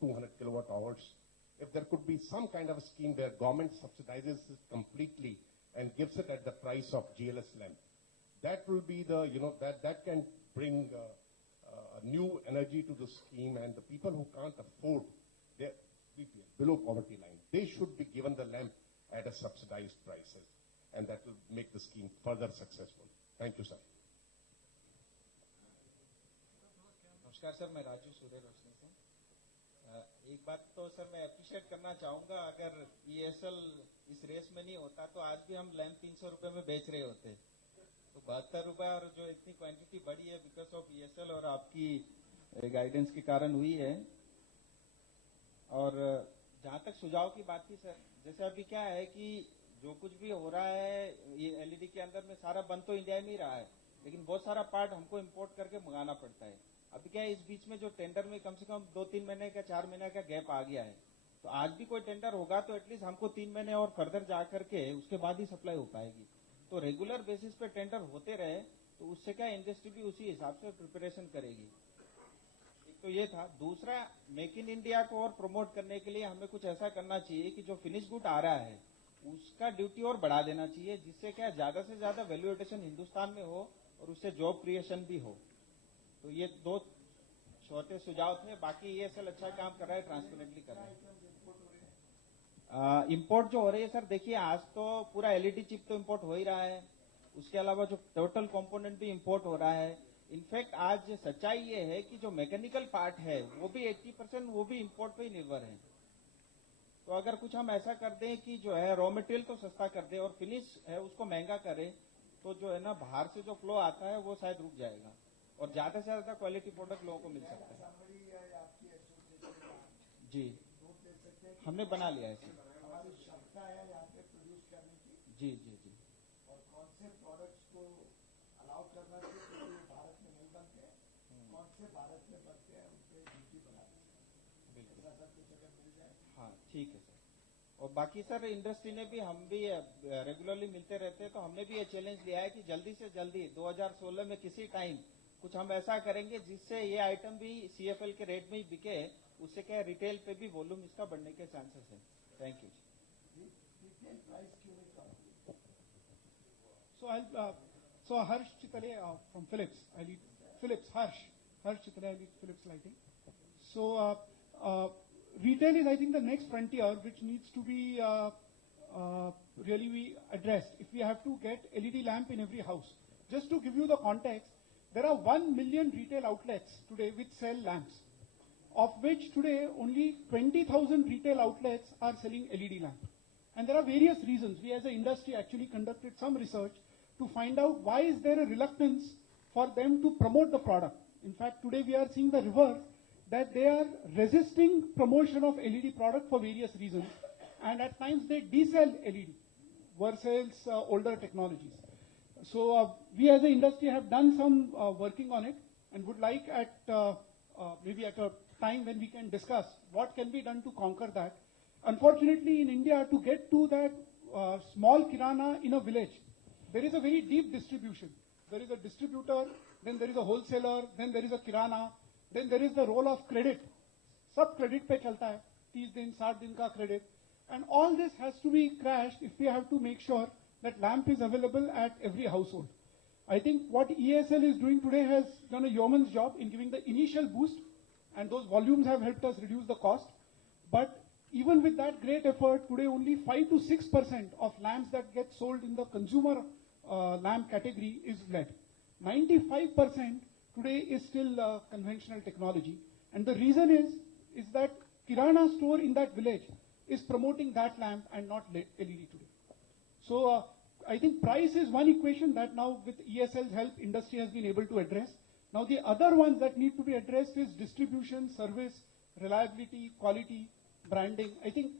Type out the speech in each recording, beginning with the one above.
200 kilowatt hours. If there could be some kind of a scheme where government subsidizes it completely and gives it at the price of GLS lamp, that will be the, that can bring new energy to the scheme, and the people who can't afford their BPL, below poverty line, they should be given the lamp at a subsidized prices, and that will make the scheme further successful. Thank you, sir. नमस्कार sir, मैं राजू सूर्य रोशनी से। एक बात तो sir मैं appreciate करना चाहूंगा, अगर EESL इस रेस में नहीं होता तो आज भी हम लैंप 300 रुपए में बेच रहे होते। तो 72 रुपए, और जो इतनी क्वांटिटी बढ़ी है बिकॉज ऑफ EESL और आपकी गाइडेंस के कारण हुई है। और जहां तक सुझाव की बात थी सर, जैसे अभी क्या है कि जो कुछ भी हो रहा है ये LED के अंदर में सारा बन तो इंडिया में ही रहा है, लेकिन बहुत सारा पार्ट हमको इम्पोर्ट करके मंगाना पड़ता है। अभी क्या है, इस बीच में जो टेंडर में कम से कम 2-3 महीने का 4 महीने का गैप आ गया है, तो आज भी कोई टेंडर होगा तो एटलीस्ट हमको 3 महीने और फर्दर जा करके उसके बाद ही सप्लाई हो पाएगी। तो रेगुलर बेसिस पे टेंडर होते रहे तो उससे क्या इंडस्ट्री भी उसी हिसाब से प्रिपरेशन करेगी। एक तो ये था। दूसरा, मेक इन इंडिया को और प्रमोट करने के लिए हमें कुछ ऐसा करना चाहिए कि जो फिनिश गुड आ रहा है उसका ड्यूटी और बढ़ा देना चाहिए, जिससे क्या ज्यादा से ज्यादा वैल्यू एडिशन हिंदुस्तान में हो और उससे जॉब क्रिएशन भी हो। तो ये 2 छोटे सुझाव थे। बाकी EESL अच्छा काम कर रहा है, ट्रांसपेरेंटली कर रहा है। इंपोर्ट जो हो रही है सर, देखिए आज तो पूरा LED चिप तो इंपोर्ट हो ही रहा है, उसके अलावा जो टोटल कंपोनेंट भी इंपोर्ट हो रहा है। इनफैक्ट आज सच्चाई ये है कि जो मैकेनिकल पार्ट है वो भी 80% वो भी इंपोर्ट पे ही निर्भर है। तो अगर कुछ हम ऐसा कर दें कि जो है रॉ मटेरियल तो सस्ता कर दे और फिनिश है उसको महंगा करें, तो जो है ना बाहर से जो फ्लो आता है वो शायद रुक जाएगा और ज्यादा से ज्यादा क्वालिटी प्रोडक्ट लोगों को मिल सकता है। जी, हमने बना लिया है सर। हमारी क्षमता है यहाँ पे प्रोड्यूस करने की। जी जी जी। और कौन से प्रोडक्ट्स को अलाउ करना चाहिए क्योंकि भारत में नहीं बनते, कौन से भारत में बनते हैं उन पे ड्यूटी बढ़ा दी। ऐसा सब कुछ अगर मिल जाए। हाँ ठीक है सर। और बाकी सर इंडस्ट्री ने भी, हम भी रेगुलरली मिलते रहते हैं, तो हमने भी ये चैलेंज लिया है कि जल्दी से जल्दी 2016 में किसी टाइम कुछ हम ऐसा करेंगे जिससे ये आइटम भी CFL के रेट में ही बिके, उससे क्या रिटेल पे भी वॉल्यूम इसका बढ़ने के चांसेस है। Thank you. रिटेल प्राइस क्यों नहीं कम? So Harsh Chitale from Philips. I lead Philips. Harsh Chitale, I lead Philips Lighting. So retail is, I think, the next frontier which needs to be really be addressed. If we have to get LED lamp in every house, just to give you the context, there are 1 million retail outlets today which sell lamps, of which today only 20,000 retail outlets are selling LED lamp. And there are various reasons. We as an industry actually conducted some research to find out why is there a reluctance for them to promote the product. In fact, today we are seeing the reverse, that they are resisting promotion of LED product for various reasons, and at times they desell LED versus older technologies. So we as an industry have done some working on it and would like at maybe at a time when we can discuss what can be done to conquer that. Unfortunately, in India, to get to that small kirana in a village, there is a very deep distribution. There is a distributor, then there is a wholesaler, then there is a kirana, then there is the role of credit. Sab credit pe chalta hai, 30 din, 60 din ka credit. And all this has to be crashed if we have to make sure that lamp is available at every household. I think what EESL is doing today has done a yeoman's job in giving the initial boost, and those volumes have helped us reduce the cost. But even with that great effort, today only 5 to 6% of lamps that get sold in the consumer lamp category is LED. 95% today is still conventional technology. And the reason is that Kirana store in that village is promoting that lamp and not LED today. So I think price is one equation that now with EESL's help industry has been able to address. Now the other ones that need to be addressed is distribution, service, reliability, quality, branding. I think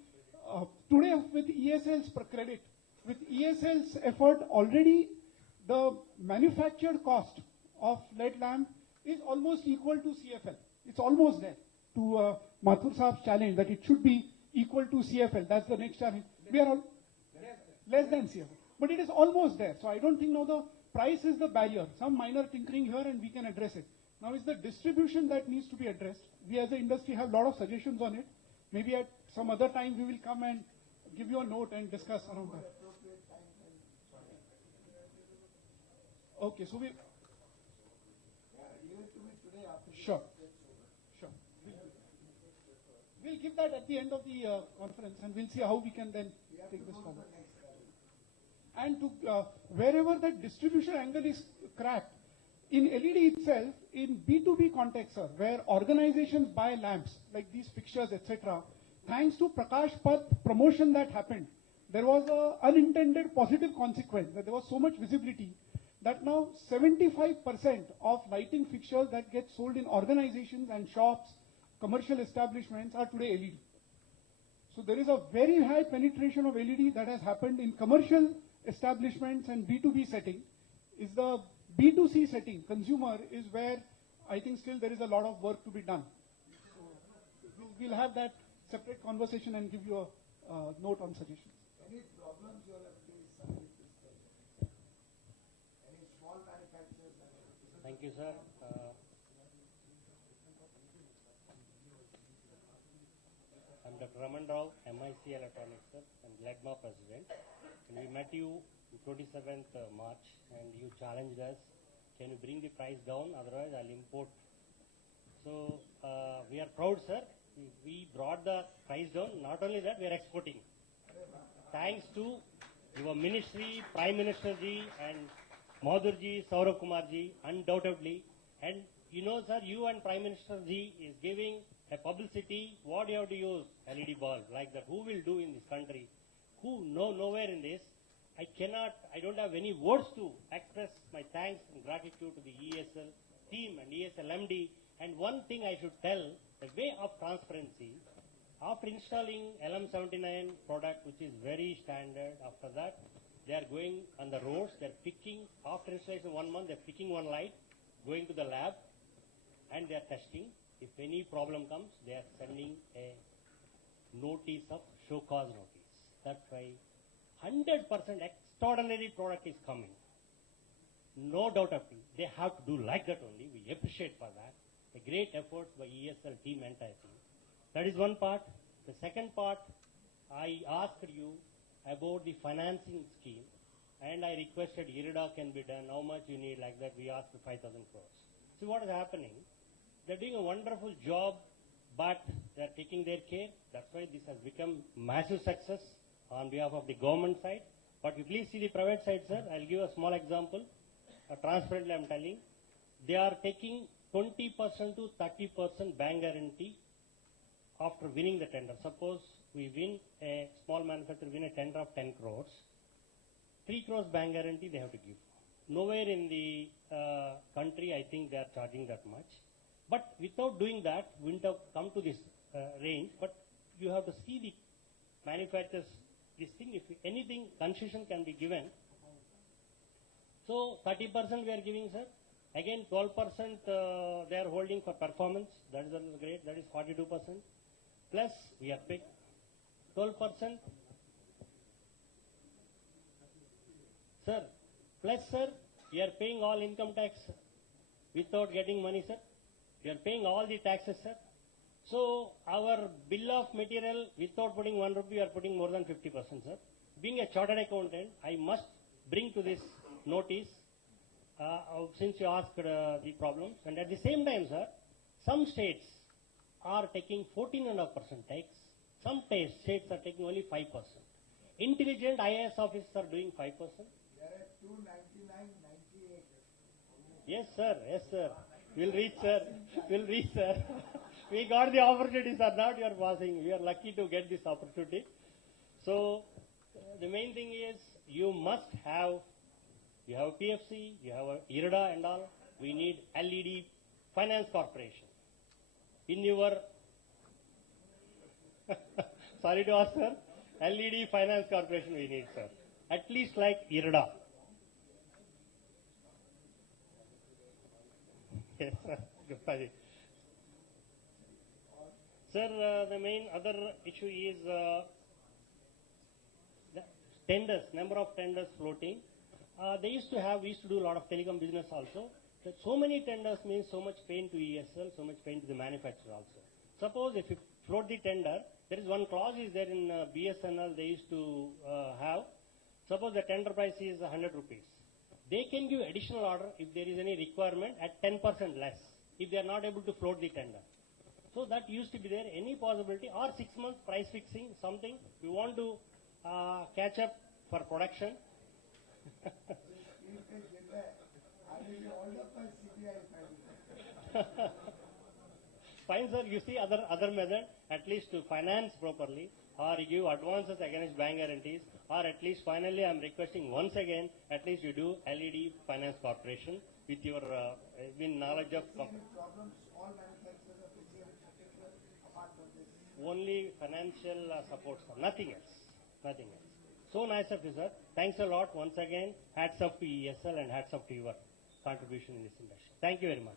today with EESL's credit, with EESL's effort already the manufactured cost of LED lamp is almost equal to CFL. It's almost there. To Mathur Saab's challenge that it should be equal to CFL. That's the next challenge. We are all less than CFL. But it is almost there. So I don't think now the price is the barrier. Some minor tinkering here and we can address it. Now it's the distribution that needs to be addressed. We as an industry have a lot of suggestions on it. Maybe at some other time we will come and give you a note and discuss around that. Okay, so we... Sure. Sure. We'll give that at the end of the conference, and we'll see how we can then take this forward. And to wherever that distribution angle is cracked, in LED itself, in B2B context, sir, where organizations buy lamps, like these fixtures, etc., thanks to Prakash Path promotion that happened, there was an unintended positive consequence, that there was so much visibility, that now 75% of lighting fixtures that get sold in organizations and shops, commercial establishments are today LED. So there is a very high penetration of LED that has happened in commercial establishments and B2B setting. Is the B2C setting, consumer, is where I think still there is a lot of work to be done. So we'll have that separate conversation and give you a note on suggestions. Any problems you have faced with this project? Any small manufacturers? Thank you, sir. I'm Dr. Raman Rao, MIC Electronics, sir, and LEGMA President. And we met you on 27th March, and you challenged us, can you bring the price down, otherwise I'll import. So we are proud, sir. We brought the price down. Not only that, we are exporting. Thanks to your ministry, Prime Minister ji and Madhurji, Saurabh Kumar ji, undoubtedly. And you know, sir, you and Prime Minister ji is giving a publicity. What you have to use? LED bulb like that. Who will do in this country? Who? No, nowhere in this. I don't have any words to express my thanks and gratitude to the EESL team and EESL MD. And one thing I should tell, the way of transparency, after installing LM79 product, which is very standard, after that, they are going on the roads, they are picking, after installation 1 month, they are picking one light, going to the lab, and they are testing. If any problem comes, they are sending a notice of show cause notice. That's why 100% extraordinary product is coming. No doubt of it. They have to do like that only. We appreciate for that. A great effort by EESL team entire team. That is one part. The second part, I asked you about the financing scheme, and I requested IRIDA can be done. How much you need? Like that, we asked for 5,000 crores. See what is happening? They're doing a wonderful job, but they're taking their care. That's why this has become massive success on behalf of the government side. But you please see the private side, sir. I'll give a small example. Transparently, I'm telling. They are taking 20% to 30% bank guarantee after winning the tender. Suppose we win, a small manufacturer win a tender of 10 crores. 3 crores bank guarantee they have to give. Nowhere in the country I think they are charging that much. But without doing that, we wouldn't have come to this range. But you have to see the manufacturers, this thing, if anything, concession can be given. So 30% we are giving, sir. Again, 12% they are holding for performance. That is also great. That is 42%. Plus, we are paying 12%. Sir, plus, sir, we are paying all income tax without getting money, sir. We are paying all the taxes, sir. So, our bill of material, without putting 1 rupee, we are putting more than 50%, sir. Being a chartered accountant, I must bring to this notice, since you asked the problems. And at the same time, sir, some states are taking 14.5% tax. Some states are taking only 5%. Intelligent IAS officers are doing 5%. They are at 299.98. Yes, sir. Yes, sir. We'll reach, sir. We'll reach, sir. We got the opportunity, sir. Not your passing. We are lucky to get this opportunity. So, the main thing is you must have, you have a PFC, you have a IRIDA and all. We need LED Finance Corporation. In your, sorry to ask, sir, LED Finance Corporation we need, sir. At least like IRIDA. Yes, sir. Goodbye. Sir, the main other issue is the tenders, number of tenders floating. We used to do a lot of telecom business also. That so many tenders means so much pain to ESL, so much pain to the manufacturer also. Suppose if you float the tender, there is one clause is there in BSNL they used to have. Suppose the tender price is 100 rupees. They can give additional order if there is any requirement at 10% less, if they are not able to float the tender. So that used to be there, any possibility, or 6 months price fixing, something. We want to catch up for production. Fine, sir. You see other method, at least to finance properly, or give advances against bank guarantees, or at least finally I'm requesting once again, at least you do LED Finance Corporation with your knowledge of... problems all manufacturers are facing apart from this? Only financial support, sir. Nothing else. Nothing else. So nice of you, sir. Thanks a lot once again. Hats off to EESL and hats off to your contribution in this industry. Thank you very much.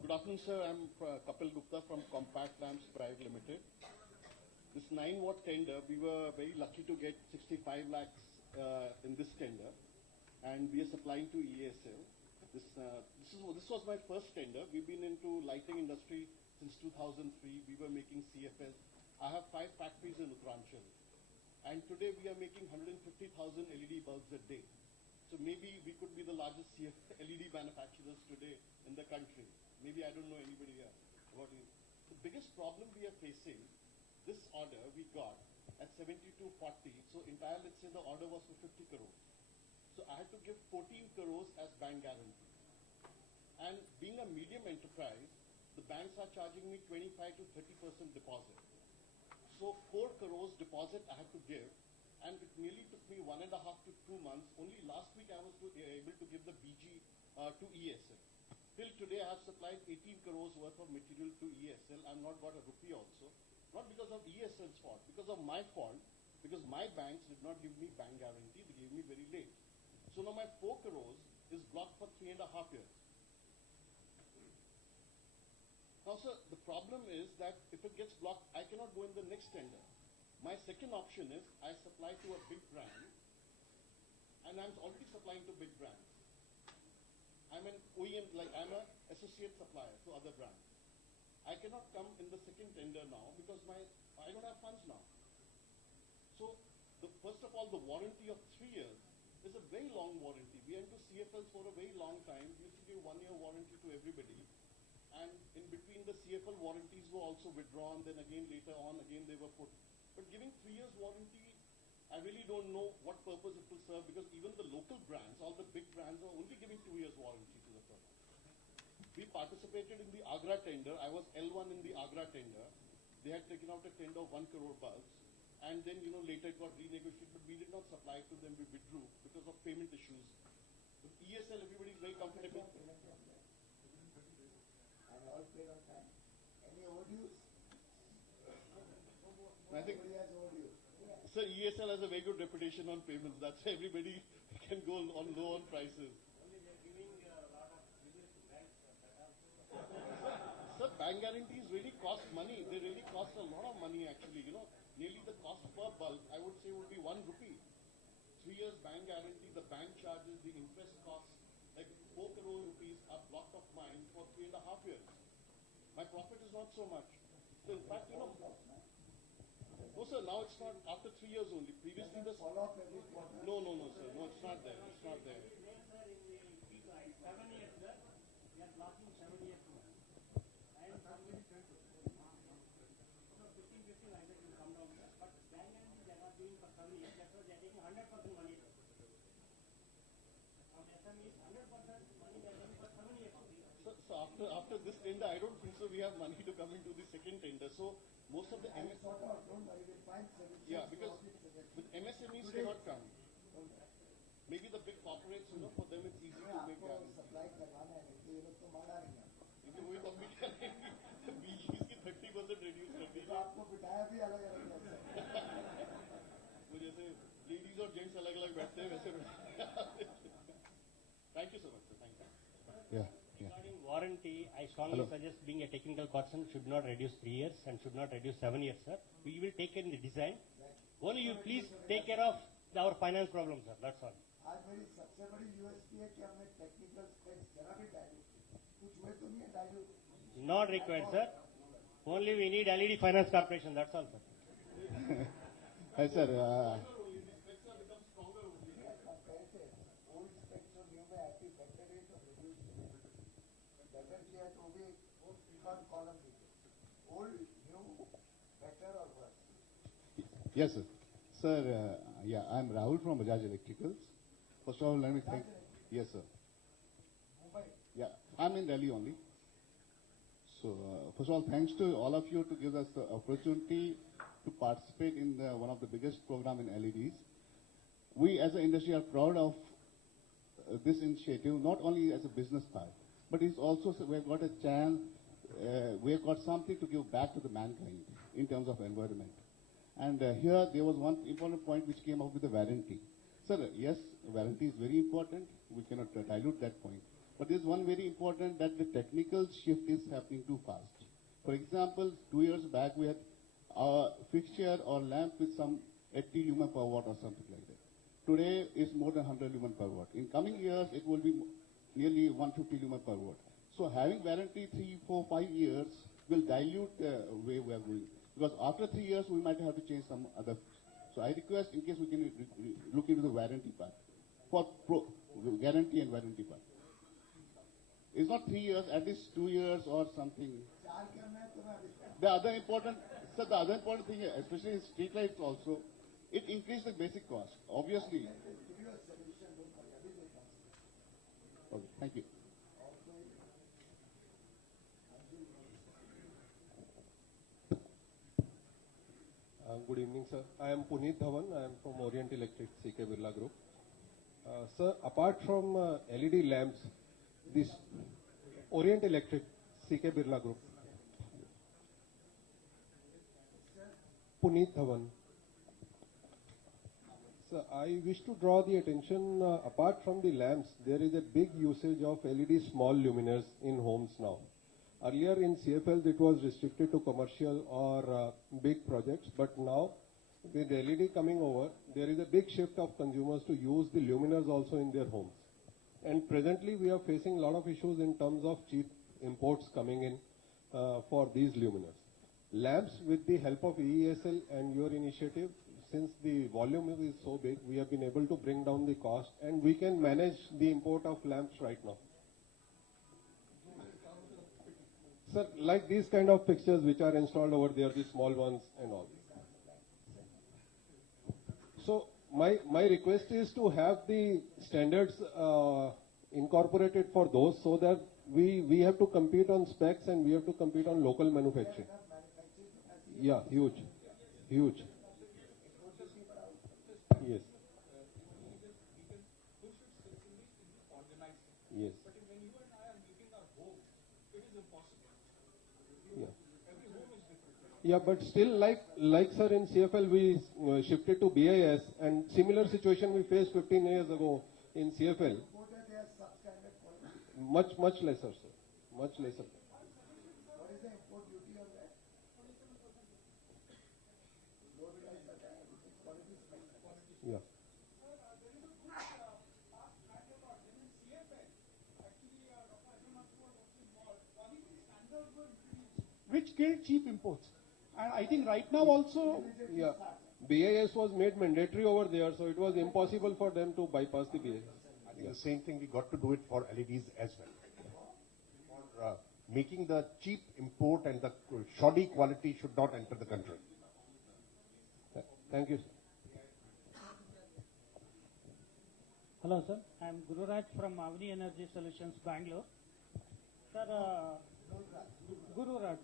Good afternoon, sir. I'm Kapil Gupta from Compact Lamps Private Limited. This 9-watt tender, we were very lucky to get 65 lakhs in this tender, and we are supplying to EESL. This was my first tender. We've been into lighting industry since 2003. We were making CFL. I have 5 factories in Uttaranchal, and today we are making 150,000 LED bulbs a day. So maybe we could be the largest LED manufacturers today in the country. Maybe I don't know anybody here. The biggest problem we are facing, this order we got at 7240. So entire, let's say the order was for 50 crores. So I had to give 14 crores as bank guarantee. And being a medium enterprise, the banks are charging me 25 to 30% deposit. So 4 crores deposit I had to give, and it nearly took me 1.5 to 2 months. Only last week I was able to give the BG to EESL. Till today I have supplied 18 crores worth of material to EESL. I've not got a rupee also. Not because of EESL's fault, because of my fault, because my banks did not give me bank guarantee. They gave me very late. So now my 4 crores is blocked for 3.5 years. Now, sir, the problem is that if it gets blocked, I cannot go in the next tender. My second option is I supply to a big brand, and I'm already supplying to big brands. I'm an OEM, like I'm an associate supplier to other brands. I cannot come in the second tender now because I don't have funds now. So, first of all, the warranty of 3 years is a very long warranty. We went to CFLs for a very long time. We used to give 1-year warranty to everybody. And in between, the CFL warranties were also withdrawn. Then again, later on, again they were put. But giving 3 years warranty, I really don't know what purpose it will serve, because even the local brands, all the big brands, are only giving 2 years warranty to the product. We participated in the Agra tender. I was L1 in the Agra tender. They had taken out a tender of 1 crore bulbs. And then, later it got renegotiated, but we did not supply to them. We withdrew because of payment issues. With EESL, everybody is very comfortable. And all paid on time. Any overdues? I think, Nobody has overdues. sir, EESL has a very good reputation on payments. That's why everybody can go on low on prices. Sir, bank guarantees really cost money. They really cost a lot of money, actually. Nearly the cost per bulb, I would say, would be 1 rupee. 3 years bank guarantee, the bank charges, the interest costs, like 4 crore rupees are blocked of mine for 3.5 years. My profit is not so much. So in fact, no, sir, now it's not, after 3 years only. Previously, the... Follow up every quarter. No, sir. No, it's not there. It's not there. 7 years, sir. We are blocking 7 years. And from 15, I said will come down, sir. But bank guarantee they are not doing for 7 years. That's why they are taking 100% money. From SMEs, 100% money they are taking for 7 years. So after this tender, I don't think so we have money to come into the second tender. So most of the... I will sort out, don't worry, we'll find solutions. Yeah, because with MSMEs cannot come. Maybe the big corporates, for them it's easy to make guarantee. Supply करवाना है, तो ये लोग तो मांगा नहीं है। क्योंकि वही तो BGs की 30% reduce कर दी। तो आपको बिठाया भी अलग-अलग जगह से। वो जैसे ladies और gents अलग-अलग बैठते हैं वैसे बैठते हैं। Thank you so much, sir. Thank you. Yeah. Regarding warranty, I strongly suggest, being a technical person, should not reduce 3 years and should not reduce 7 years, sir. We will take care in the design. Only you please take care of our finance problems, sir. That's all. आज मेरी सबसे बड़ी USP है कि हमने technical specs जरा भी dilute कुछ हुए तो नहीं है dilute Not required, sir. Only we need LED Finance Corporation, that's all, sir. Hi, sir. Old specs और न्यू में एक्टिव बेटर रेट और रिड्यूस बेटर किया तो भी थर्ड कॉलम दीजिए ओल्ड न्यू बेटर और verse Yes, sir. Sir, yeah, I'm Rahul from Bajaj Electricals. First of all, let me thank. Yes, sir. Mumbai Yeah, I'm in Delhi only. So, first of all, thanks to all of you to give us the opportunity to participate in one of the biggest program in LEDs. We as an industry are proud of this initiative, not only as a business part, but it's also we have got a chance, we have got something to give back to the mankind in terms of environment. And here there was one important point which came up with the warranty. Sir, yes, warranty is very important. We cannot dilute that point. But there's one very important that the technical shift is happening too fast. For example, 2 years back we had a fixture or lamp with some 80 lumen per watt or something like that. Today it's more than 100 lumen per watt. In coming years it will be nearly 150 lumen per watt. So having warranty 3, 4, 5 years will dilute the way we are going. Because after 3 years we might have to change some other. So I request in case we can look into the warranty part for guarantee and warranty part. It's not 3 years, at least 2 years or something. चार करना है तो मैं अभी The other important, sir, the other important thing, especially in street lights also, it increased the basic cost. Obviously. give you a solution don't worry अभी देखा Okay, thank you. Good evening, sir. I am Puneet Dhawan. I am from Orient Electric, CK Birla Group. Sir, apart from LED lamps, this Orient Electric, CK Birla Group. Puneet Dhawan. Sir, I wish to draw the attention, apart from the lamps, there is a big usage of LED small luminaires in homes now. Earlier in CFLs it was restricted to commercial or big projects, but now with LED coming over, there is a big shift of consumers to use the luminaires also in their homes. And presently we are facing a lot of issues in terms of cheap imports coming in for these luminaires. Lamps, with the help of EESL and your initiative, since the volume is so big, we have been able to bring down the cost and we can manage the import of lamps right now. Sir, like these kind of fixtures which are installed over there, the small ones and all. So my request is to have the standards incorporated for those, so that we have to compete on specs and we have to compete on local manufacturing. Yeah, huge. Yes. Yes. Yeah, but still, like sir, in CFL we shifted to BIS, and similar situation we faced 15 years ago in CFL. Much lesser, sir. Much lesser. what is the import duty on that Yeah. which killed cheap imports. And I think right now also, Yeah. BIS was made mandatory over there, so it was impossible for them to bypass the BIS. I think the same thing we got to do it for LEDs as well. For making the cheap import and the shoddy quality should not enter the country. Thank you, sir. Hello, sir. I am Gururaj from Avni Energy Solutions, Bangalore. Sir, Gururaj.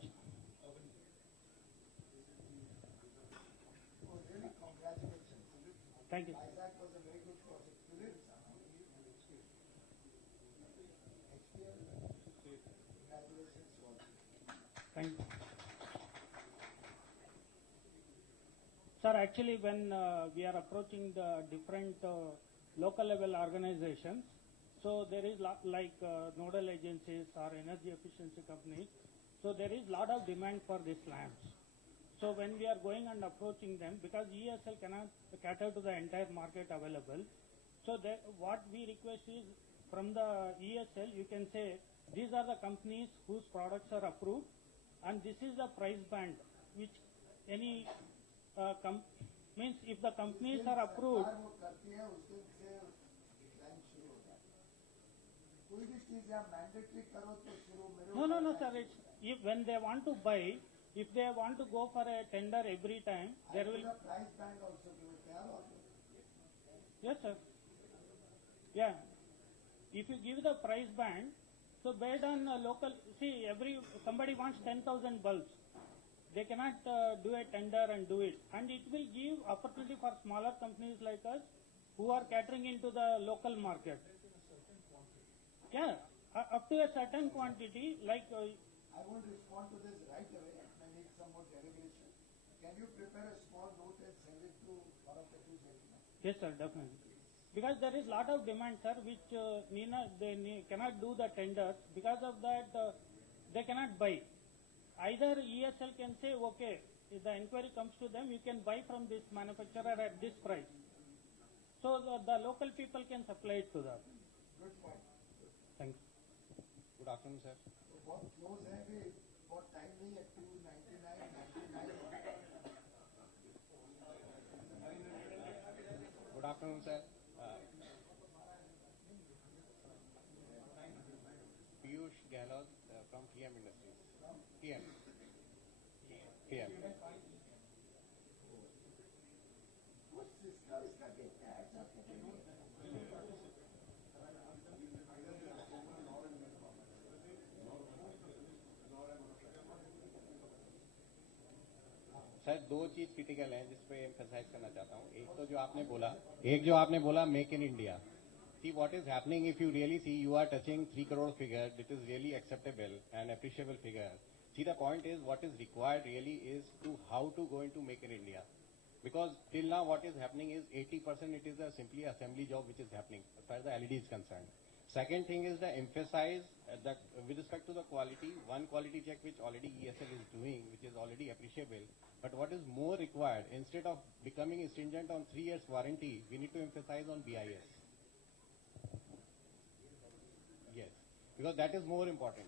oh really congratulations Thank you. Isaac was a very good project Philips HPL congratulations to all. Thank you. Sir, actually, when we are approaching the different local level organizations, so there is like nodal agencies or energy efficiency companies, so there is lot of demand for these lamps. So when we are going and approaching them, because EESL cannot cater to the entire market available, So what we request is from the ESL, you can say these are the companies whose products are approved, and this is the price band which any means if the companies are approved. सरकार वो करती है उसके से decline शुरू हो जाता है. कोई भी चीज आप मैंडेटरी करो तो शुरू में No, sir. It's, if when they want to buy, if they want to go for a tender every time, there will. price band also give it there or Yes, sir. Yeah. If you give the price band, so based on local, see, somebody wants 10,000 bulbs. They cannot do a tender and do it. And it will give opportunity for smaller companies like us who are catering into the local market. Yeah, up to a certain quantity, like. I won't respond to this right away. I need some more derivation. Can you prepare a small note and send it to one of the two gentlemen? Yes, sir, definitely. Because there is lot of demand, sir, which they cannot do the tenders. Because of that, they cannot buy. Either ESL can say, okay, if the inquiry comes to them, you can buy from this manufacturer at this price. So the local people can supply it to them. Good point. Thank you. Good afternoon, sir. तो बहुत close है कि बहुत time नहीं है 299 Good afternoon, sir. Piyush Goyal from PM Industries. PM. वो system इसका कितना है ऐसा सर दो चीज क्रिटिकल हैं जिस पे एम्फसाइज करना चाहता हूँ. एक तो जो आपने बोला make in India. See what is happening if you really see you are touching 3 crore figure. That is really acceptable and appreciable figure. See, the point is what is required really is to how to go into make in India. Because till now what is happening is 80% it is a simply assembly job which is happening as far as the LED is concerned. Second thing is the emphasize that with respect to the quality, one quality check which already EESL is doing, which is already appreciable. But what is more required, instead of becoming stringent on 3 years warranty, we need to emphasize on BIS. Yes, because that is more important.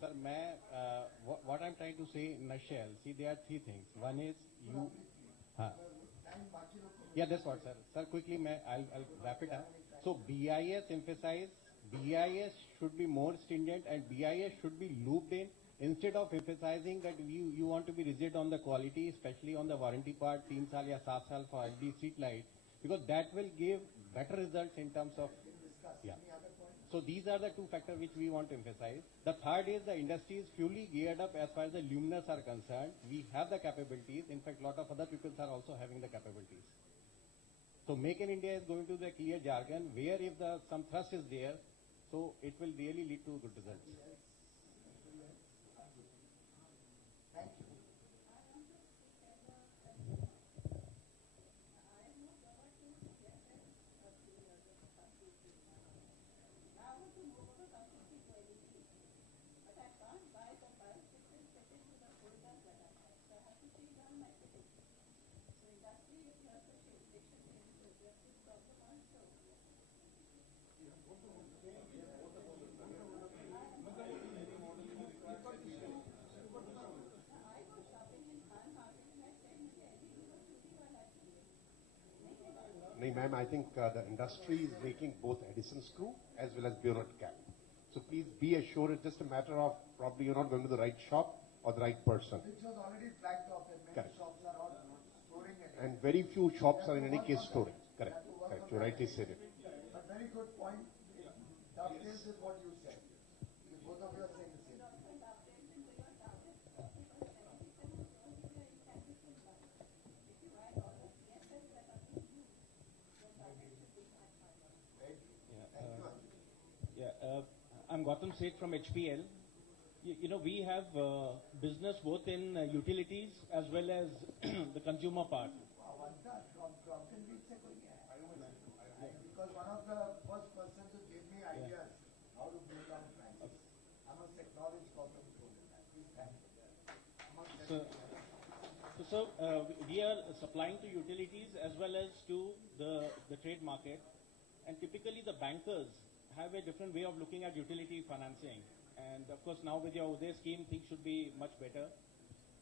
Sir, what I'm trying to say in nutshell, see there are 3 things. One is you. Yeah, that's what, sir. Sir, quickly, I'll wrap it up. So BIS emphasize, BIS should be more stringent and BIS should be looped in instead of emphasizing that you want to be rigid on the quality, especially on the warranty part, 3 saal ya 7 saal for LED street light, because that will give better results in terms of, yeah. So these are the 2 factors which we want to emphasize. The third is the industry is fully geared up as far as the luminaires are concerned. We have the capabilities. In fact, a lot of other people are also having the capabilities. So Make in India is going to be a clear jargon where if some thrust is there, so it will really lead to good results. Thank you. No, ma'am, I think the industry is making both Edison screw as well as Burette cap. So please be assured it's just a matter of probably you're not going to the right shop or the right person. Which was already flagged off and many Correct. shops are all storing it. And very few shops are in any case storing. Correct. Correct. You rightly said it. But very good point. It dovetails with what you said. Both of you are saying the same. I'm Gautam Seth from HPL. You know, we have business both in utilities as well as the consumer part. Because one of the first persons who gave me ideas how to bring down prices. I'm a technology knowledge Gautam told you that. Please thank you. We are supplying to utilities as well as to the trade market, and typically the bankers have a different way of looking at utility financing. And of course, now with your Uday scheme, things should be much better.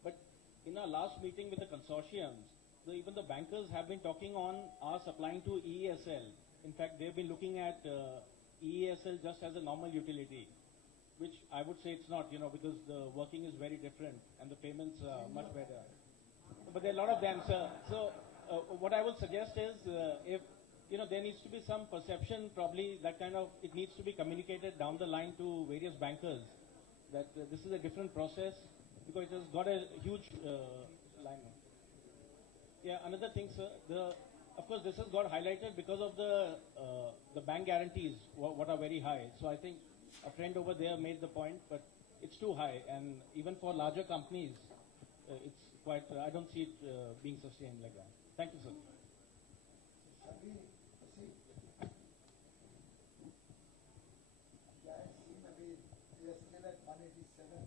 But in our last meeting with the consortiums, even the bankers have been talking on our supplying to EESL. In fact, they've been looking at EESL just as a normal utility, which I would say it's not, because the working is very different and the payments are much better. But there are a lot of them, sir. So what I would suggest is if, there needs to be some perception, probably that kind of, it needs to be communicated down the line to various bankers that this is a different process because it has got a huge alignment. Yeah, another thing, sir, of course this has got highlighted because of the bank guarantees, what are very high. So I think a friend over there made the point, but it's too high, and even for larger companies, it's quite, I don't see it being sustained like that. Thank you, sir. Shall we proceed? Yeah, I see maybe we are still at 187.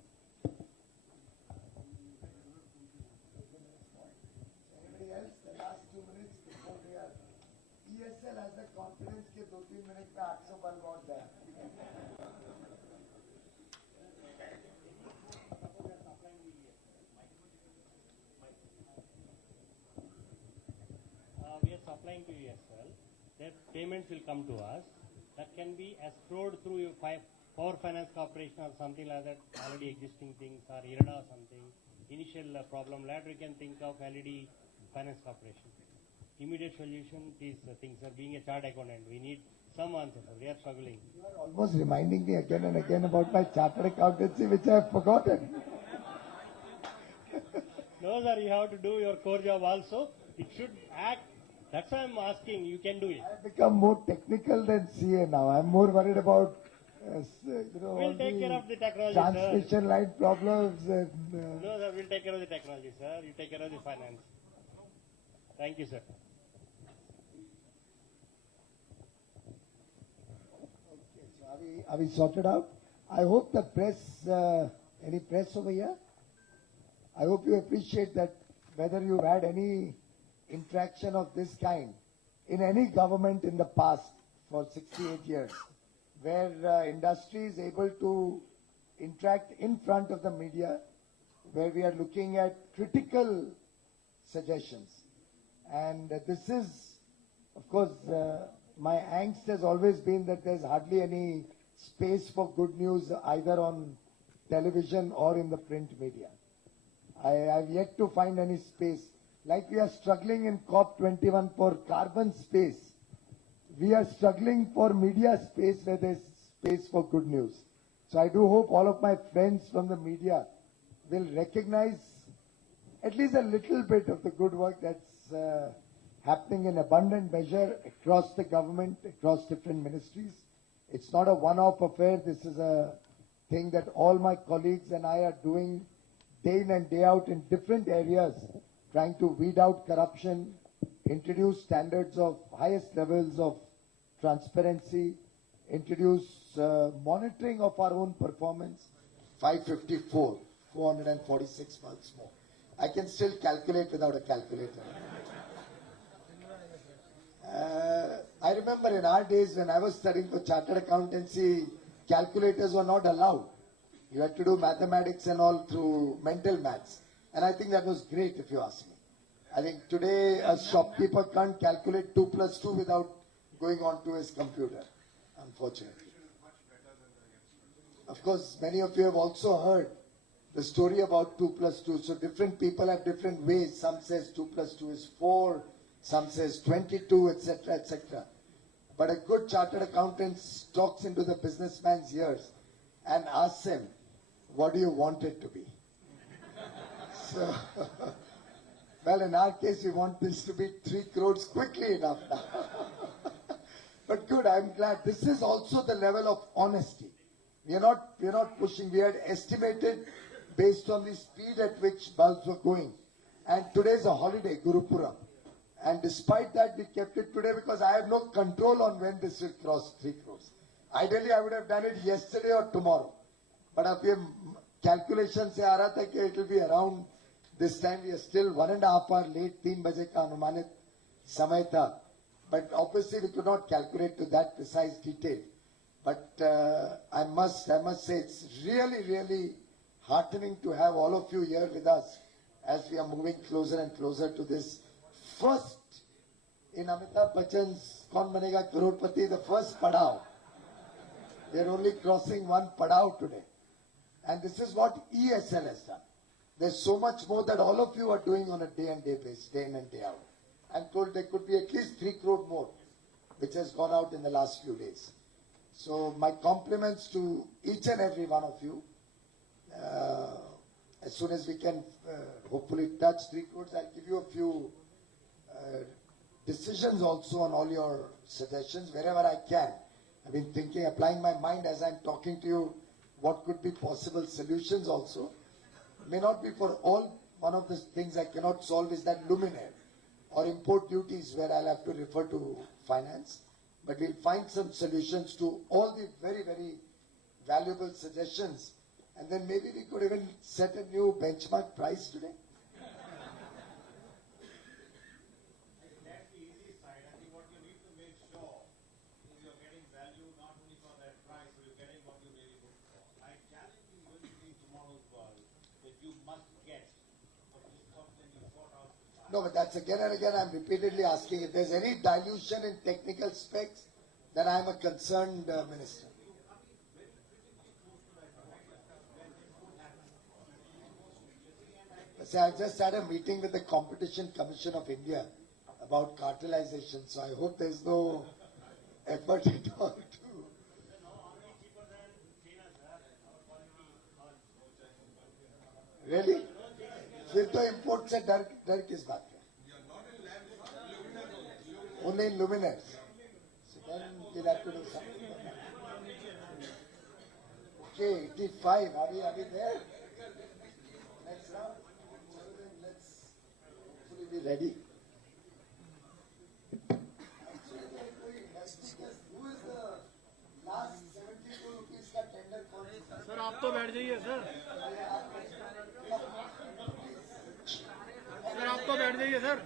Anybody else? The last 2 minutes before we are. ESL has the confidence कि 2-3 minute में 800 bulb और जाए. We are supplying to EESL. Their payments will come to us. That can be escrowed through your Power Finance Corporation or something like that, already existing things, or IREDA or something. Initial problem, later you can think of LED Finance Corporation. Immediate solution, these things are being a chartered accountant. We need some answers. We are struggling. You are almost reminding me again and again about my chartered accountancy, which I have forgotten. No, sir, you have to do your core job also. It should act. That's why I'm asking. You can do it. I have become more technical than CA now. I'm more worried about, We'll take care of the technology, transmission sir. line problems and. No, sir, we'll take care of the technology, sir. You take care of the finance. Thank you, sir. Okay, so are we sorted out? I hope the press, any press over here? I hope you appreciate that whether you've had any interaction of this kind in any government in the past for 68 years, where industry is able to interact in front of the media, where we are looking at critical suggestions. And this is, of course, my angst has always been that there's hardly any space for good news either on television or in the print media. I've yet to find any space. Like we are struggling in COP21 for carbon space, we are struggling for media space where there's space for good news. So I do hope all of my friends from the media will recognize at least a little bit of the good work that's happening in abundant measure across the government, across different ministries. It's not a one-off affair. This is a thing that all my colleagues and I are doing day in and day out in different areas, trying to weed out corruption, introduce standards of highest levels of transparency, introduce monitoring of our own performance. 554, 446 months more. I can still calculate without a calculator. I remember in our days when I was studying for chartered accountancy, calculators were not allowed. You had to do mathematics and all through mental maths. And I think that was great if you ask me. I think today a shopkeeper can't calculate 2 plus 2 without going on to his computer, unfortunately. Of course, many of you have also heard the story about 2 plus 2. So different people have different ways. Some says 2 plus 2 is 4. Some says 22, etc., etc. But a good chartered accountant talks into the businessman's ears and asks him, what do you want it to be? So, well, in our case, we want this to be 3 crores quickly enough now. But good, I'm glad. This is also the level of honesty. We're not pushing. We had estimated based on the speed at which bulbs were going. And today's a holiday, Guru Puram. And despite that, we kept it today because I have no control on when this will cross 3 crores. Ideally, I would have done it yesterday or tomorrow. but अब ये calculation से आ रहा था कि it will be around this time. We are still 1.5 hours late. 3 बजे का अनुमानित समय था, but obviously we could not calculate to that precise detail. But I must say it's really heartening to have all of you here with us as we are moving closer and closer to this first in Amitabh Bachchan's Kaun Banega Crorepati, the first padav. We are only crossing one padav today. And this is what EESL has done. There's so much more that all of you are doing on a day-and-day basis, day in and day out. I'm told there could be at least 3 crore more, which has gone out in the last few days. So my compliments to each and every one of you. As soon as we can hopefully touch 3 crores, I'll give you a few decisions also on all your suggestions, wherever I can. I've been thinking, applying my mind as I'm talking to you, what could be possible solutions also. May not be for all. One of the things I cannot solve is that luminaire or import duties where I'll have to refer to finance. But we'll find some solutions to all the very valuable suggestions. And then maybe we could even set a new benchmark price today. That's the easy side. I think what you need to make sure is you're getting value not only for that price, but you're getting what you really look for. I challenge you even in tomorrow's world that you must get what you thought when you thought out the price. No, but that's again and again I'm repeatedly asking if there's any dilution in technical specs, then I'm a concerned minister. See, I just had a meeting with the Competition Commission of India about cartelization, so I hope there's no effort at all to... Really? फिर तो import से डर किस बात का? Only in luminaires. So then we'll have to do something. Okay, 85. Are we there? Next round. Let's hopefully be ready. Actually, who is the last 72 rupees का tender कौन सा? सर आप तो बैठ जाइए सर आप तो बैठ जाइए sir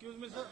Excuse me, sir.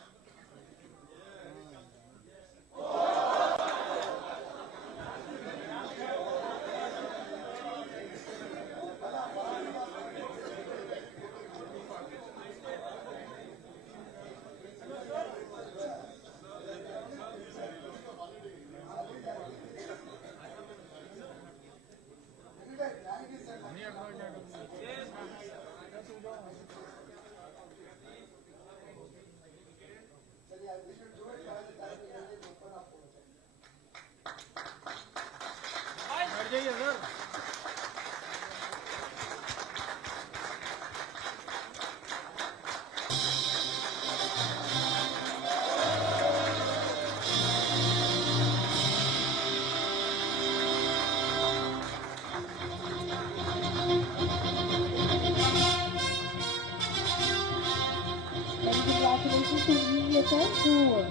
attempt to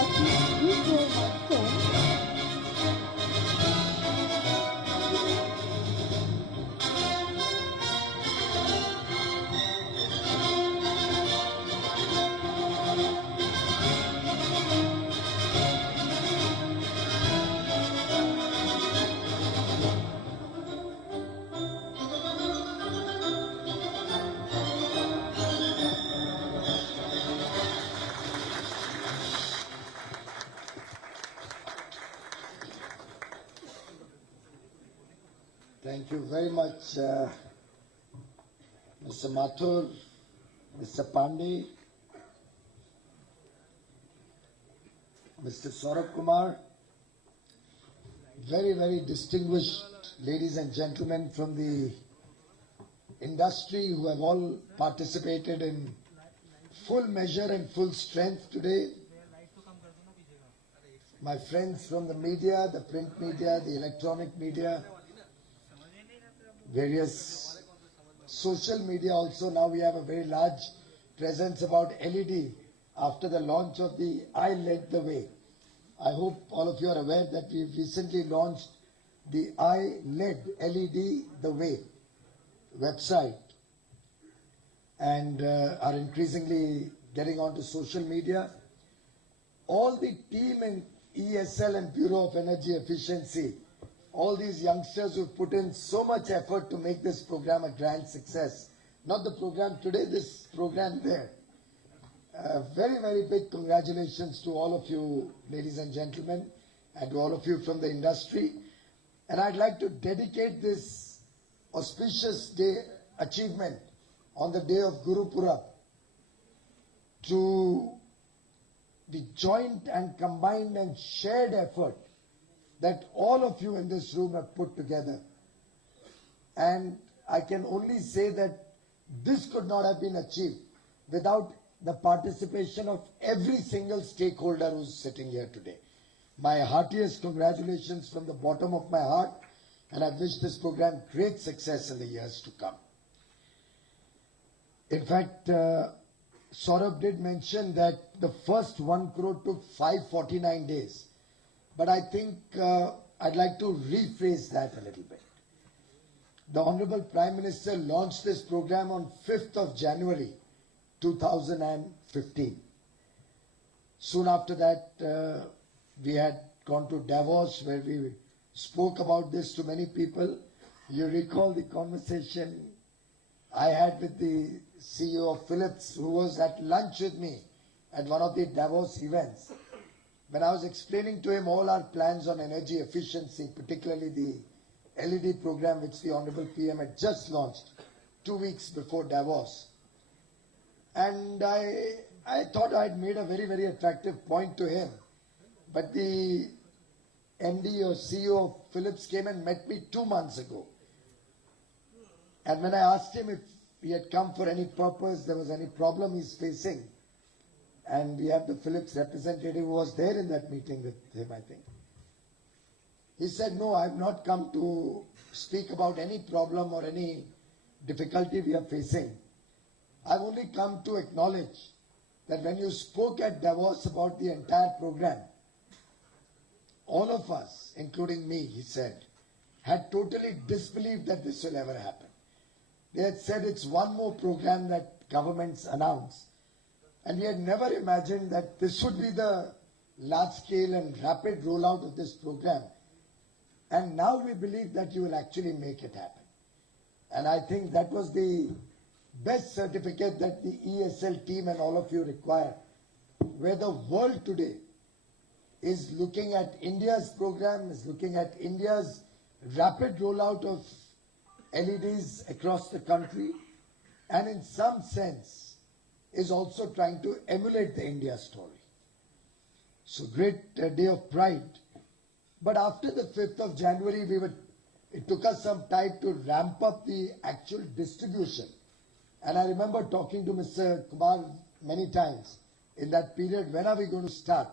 achieve this milestone. Thank you very much, Mr. Mathur, Mr. Pandey, Mr. Saurabh Kumar, very, very distinguished ladies and gentlemen from the industry who have all participated in full measure and full strength today. My friends from the media, the print media, the electronic media, various social media also. Now we have a very large presence about LED after the launch of the I Led the Way. I hope all of you are aware that we've recently launched the I Led LED the Way website and are increasingly getting onto social media. All the team in EESL and Bureau of Energy Efficiency, all these youngsters who put in so much effort to make this program a grand success. Not the program today, this program there. Very, very big congratulations to all of you, ladies and gentlemen, and to all of you from the industry. And I'd like to dedicate this auspicious day achievement on the day of Guru Purab to the joint and combined and shared effort that all of you in this room have put together. And I can only say that this could not have been achieved without the participation of every single stakeholder who's sitting here today. My heartiest congratulations from the bottom of my heart, and I wish this program great success in the years to come. In fact, Saurabh did mention that the first 1 crore took 549 days. But I think I'd like to rephrase that a little bit. The Honorable Prime Minister launched this program on 5th of January 2015. Soon after that, we had gone to Davos where we spoke about this to many people. You recall the conversation I had with the CEO of Philips, who was at lunch with me at one of the Davos events. When I was explaining to him all our plans on energy efficiency, particularly the LED program which the Honorable PM had just launched 2 weeks before Davos. And I thought I'd made a very, very attractive point to him. But the MD or CEO of Philips came and met me 2 months ago. And when I asked him if he had come for any purpose, there was any problem he's facing, and we have the Philips representative who was there in that meeting with him, I think. He said, no, I have not come to speak about any problem or any difficulty we are facing. I've only come to acknowledge that when you spoke at Davos about the entire program, all of us, including me, he said, had totally disbelieved that this will ever happen. They had said it's one more program that governments announce. And we had never imagined that this would be the large-scale and rapid rollout of this program. And now we believe that you will actually make it happen. And I think that was the best certificate that the EESL team and all of you require, where the world today is looking at India's program, is looking at India's rapid rollout of LEDs across the country, and in some sense is also trying to emulate the India story. So great day of pride. But after the 5th of January, it took us some time to ramp up the actual distribution. And I remember talking to Mr. Kumar many times in that period, when are we going to start?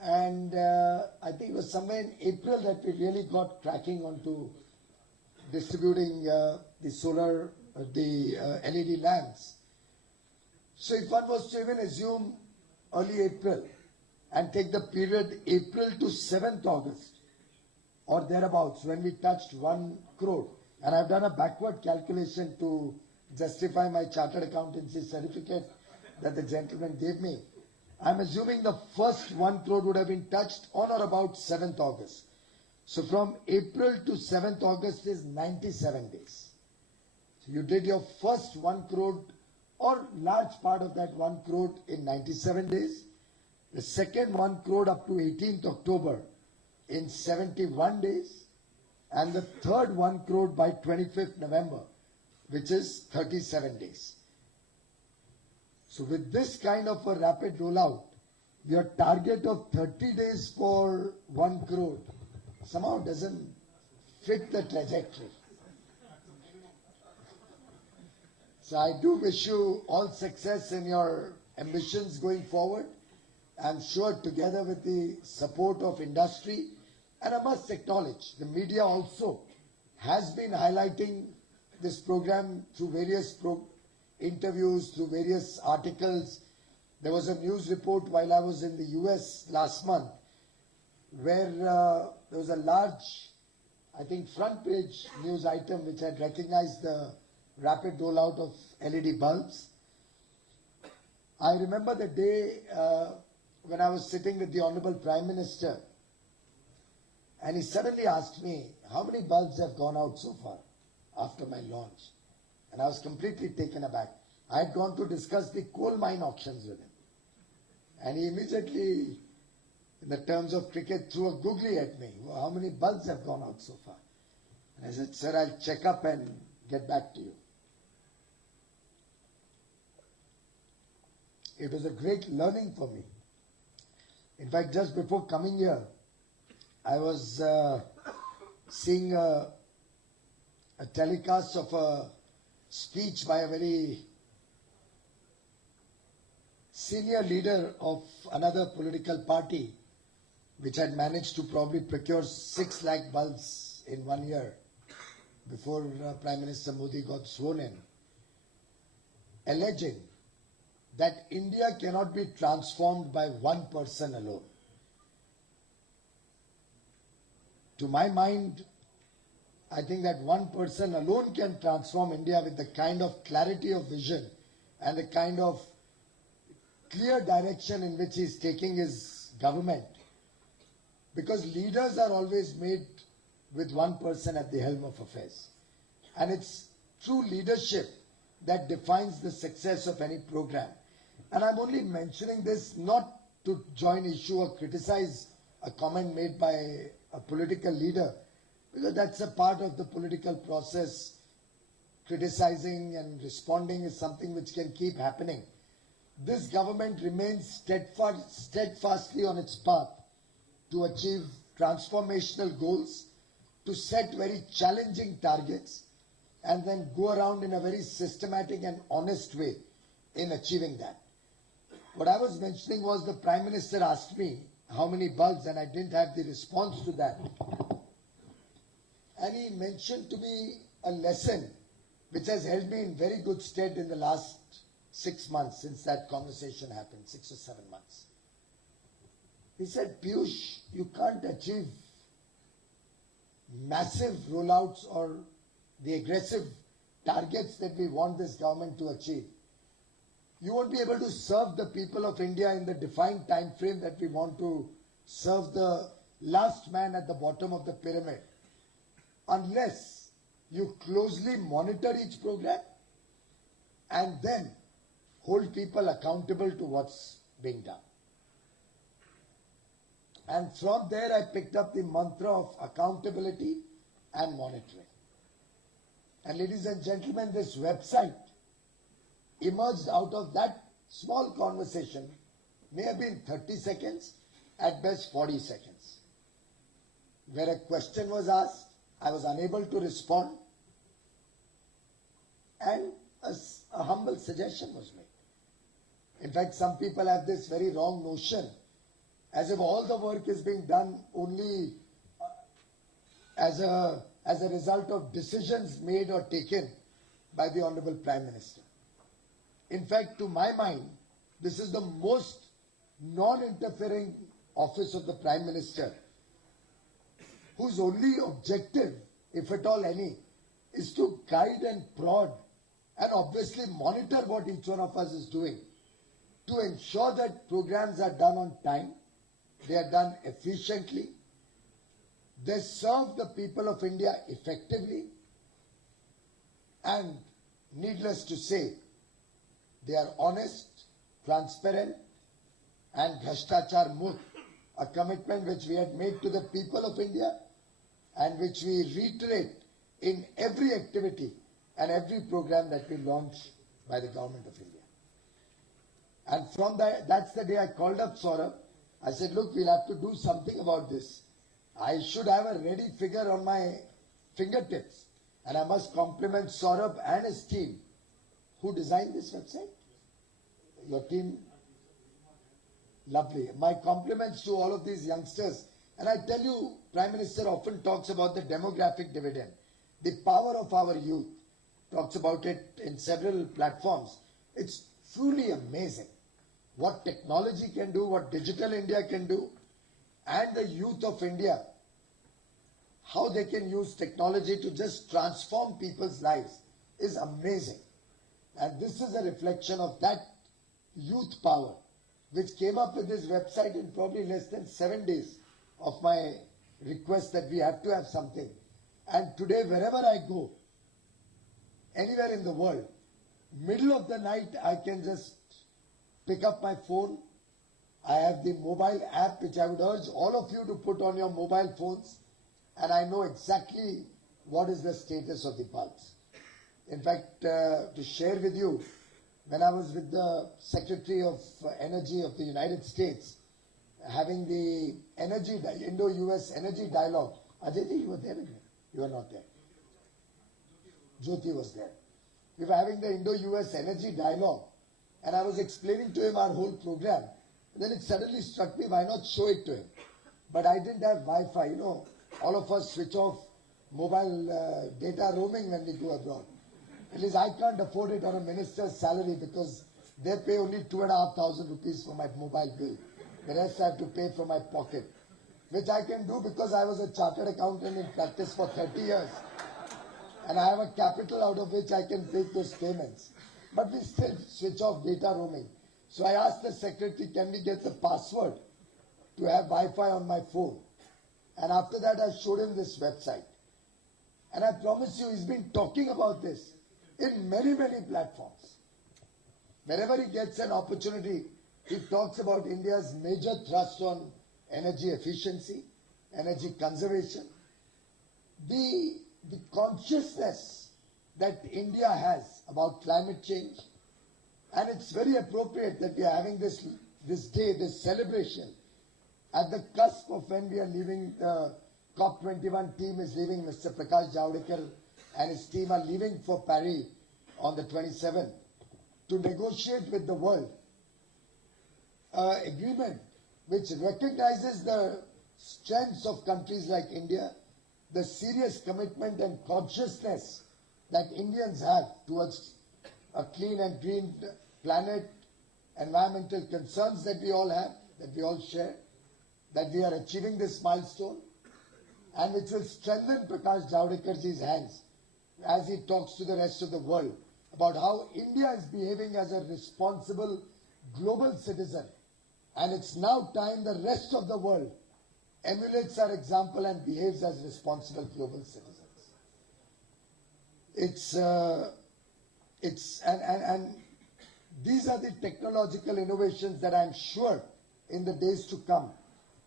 And I think it was somewhere in April that we really got cracking onto distributing the LED lamps. So if one was to even assume early April and take the period April to 7th August or thereabouts when we touched 1 crore, and I've done a backward calculation to justify my chartered accountancy certificate that the gentleman gave me. I'm assuming the first 1 crore would have been touched on or about 7th August. So from April to 7th August is 97 days. So you did your first 1 crore or large part of that 1 crore in 97 days. The second 1 crore up to 18th October in 71 days. And the third 1 crore by 25th November, which is 37 days. So with this kind of a rapid rollout, your target of 30 days for 1 crore somehow doesn't fit the trajectory. So I do wish you all success in your ambitions going forward. I'm sure together with the support of industry, and I must acknowledge the media also has been highlighting this program through various interviews, through various articles. There was a news report while I was in the US last month where there was a large, I think, front page news item which had recognized the rapid rollout of LED bulbs. I remember the day when I was sitting with the Honorable Prime Minister, and he suddenly asked me, how many bulbs have gone out so far after my launch? And I was completely taken aback. I had gone to discuss the coal mine auctions with him. And he immediately, in the terms of cricket, threw a googly at me. Well, how many bulbs have gone out so far? And I said, sir, I'll check up and get back to you. It was a great learning for me. In fact, just before coming here, I was seeing a telecast of a speech by a very senior leader of another political party which had managed to probably procure 6 lakh bulbs in 1 year before Prime Minister Modi got sworn in, alleging that India cannot be transformed by one person alone. To my mind, I think that one person alone can transform India with the kind of clarity of vision and the kind of clear direction in which he is taking his government. Because leaders are always made with one person at the helm of affairs. And it's true leadership that defines the success of any program. And I'm only mentioning this not to join issue or criticize a comment made by a political leader, because that's a part of the political process. Criticizing and responding is something which can keep happening. This government remains steadfastly on its path to achieve transformational goals, to set very challenging targets, and then go around in a very systematic and honest way in achieving that. What I was mentioning was the Prime Minister asked me how many bulbs, and I didn't have the response to that. And he mentioned to me a lesson which has held me in very good stead in the last 6 months since that conversation happened, 6 or 7 months. He said, Piyush, you can't achieve massive rollouts or the aggressive targets that we want this government to achieve. You won't be able to serve the people of India in the defined time frame that we want to serve the last man at the bottom of the pyramid, unless you closely monitor each program and then hold people accountable to what's being done. And from there I picked up the mantra of accountability and monitoring. And ladies and gentlemen, this website emerged out of that small conversation, may have been 30 seconds, at best 40 seconds, where a question was asked, I was unable to respond, and a humble suggestion was made. In fact, some people have this very wrong notion, as if all the work is being done only as a result of decisions made or taken by the Honorable Prime Minister. In fact, to my mind, this is the most non-interfering office of the Prime Minister, whose only objective, if at all any, is to guide and prod and obviously monitor what each one of us is doing to ensure that programs are done on time, they are done efficiently, they serve the people of India effectively, and needless to say, they are honest, transparent, and Bhashtachar Mukt, a commitment which we had made to the people of India and which we reiterate in every activity and every program that we launch by the Government of India. And from that's the day I called up Saurabh. I said, look, we'll have to do something about this. I should have a ready figure on my fingertips. And I must compliment Saurabh and his team. Who designed this website? Your team? Lovely. My compliments to all of these youngsters. And I tell you, Prime Minister often talks about the demographic dividend, the power of our youth. Talks about it in several platforms. It's truly amazing what technology can do, what Digital India can do, and the youth of India, how they can use technology to just transform people's lives is amazing. And this is a reflection of that youth power, which came up with this website in probably less than 7 days of my request that we have to have something. And today, wherever I go, anywhere in the world, middle of the night, I can just pick up my phone. I have the mobile app, which I would urge all of you to put on your mobile phones, and I know exactly what is the status of the pulse. In fact, to share with you, when I was with the Secretary of Energy of the United States, having the Indo-US Energy Dialogue, Ajay, you were there with me? You were not there. Jyoti was there. We were having the Indo-US Energy Dialogue, and I was explaining to him our whole program. And then it suddenly struck me, why not show it to him? But I didn't have Wi-Fi. You know, all of us switch off mobile data roaming when we go abroad. At least I can't afford it on a minister's salary because they pay only 2,500 rupees for my mobile bill. The rest I have to pay from my pocket, which I can do because I was a chartered accountant in practice for 30 years. And I have a capital out of which I can take those payments. But we still switch off data roaming. So I asked the secretary, can we get the password to have Wi-Fi on my phone? And after that, I showed him this website. And I promise you, he's been talking about this in many, many platforms. Wherever he gets an opportunity, he talks about India's major thrust on energy efficiency, energy conservation, the consciousness that India has about climate change. And it's very appropriate that we are having this day, this celebration, at the cusp of when we are leaving, the COP21 team is leaving, Mr. Prakash Javadekar and his team are leaving for Paris on the 27th to negotiate with the world agreement which recognizes the strengths of countries like India, the serious commitment and consciousness that Indians have towards a clean and green planet, environmental concerns that we all have, that we all share, that we are achieving this milestone, and which will strengthen Prakash Javadekar-ji's hands as he talks to the rest of the world about how India is behaving as a responsible global citizen. And it's now time the rest of the world emulates our example and behaves as responsible global citizens. And these are the technological innovations that I'm sure in the days to come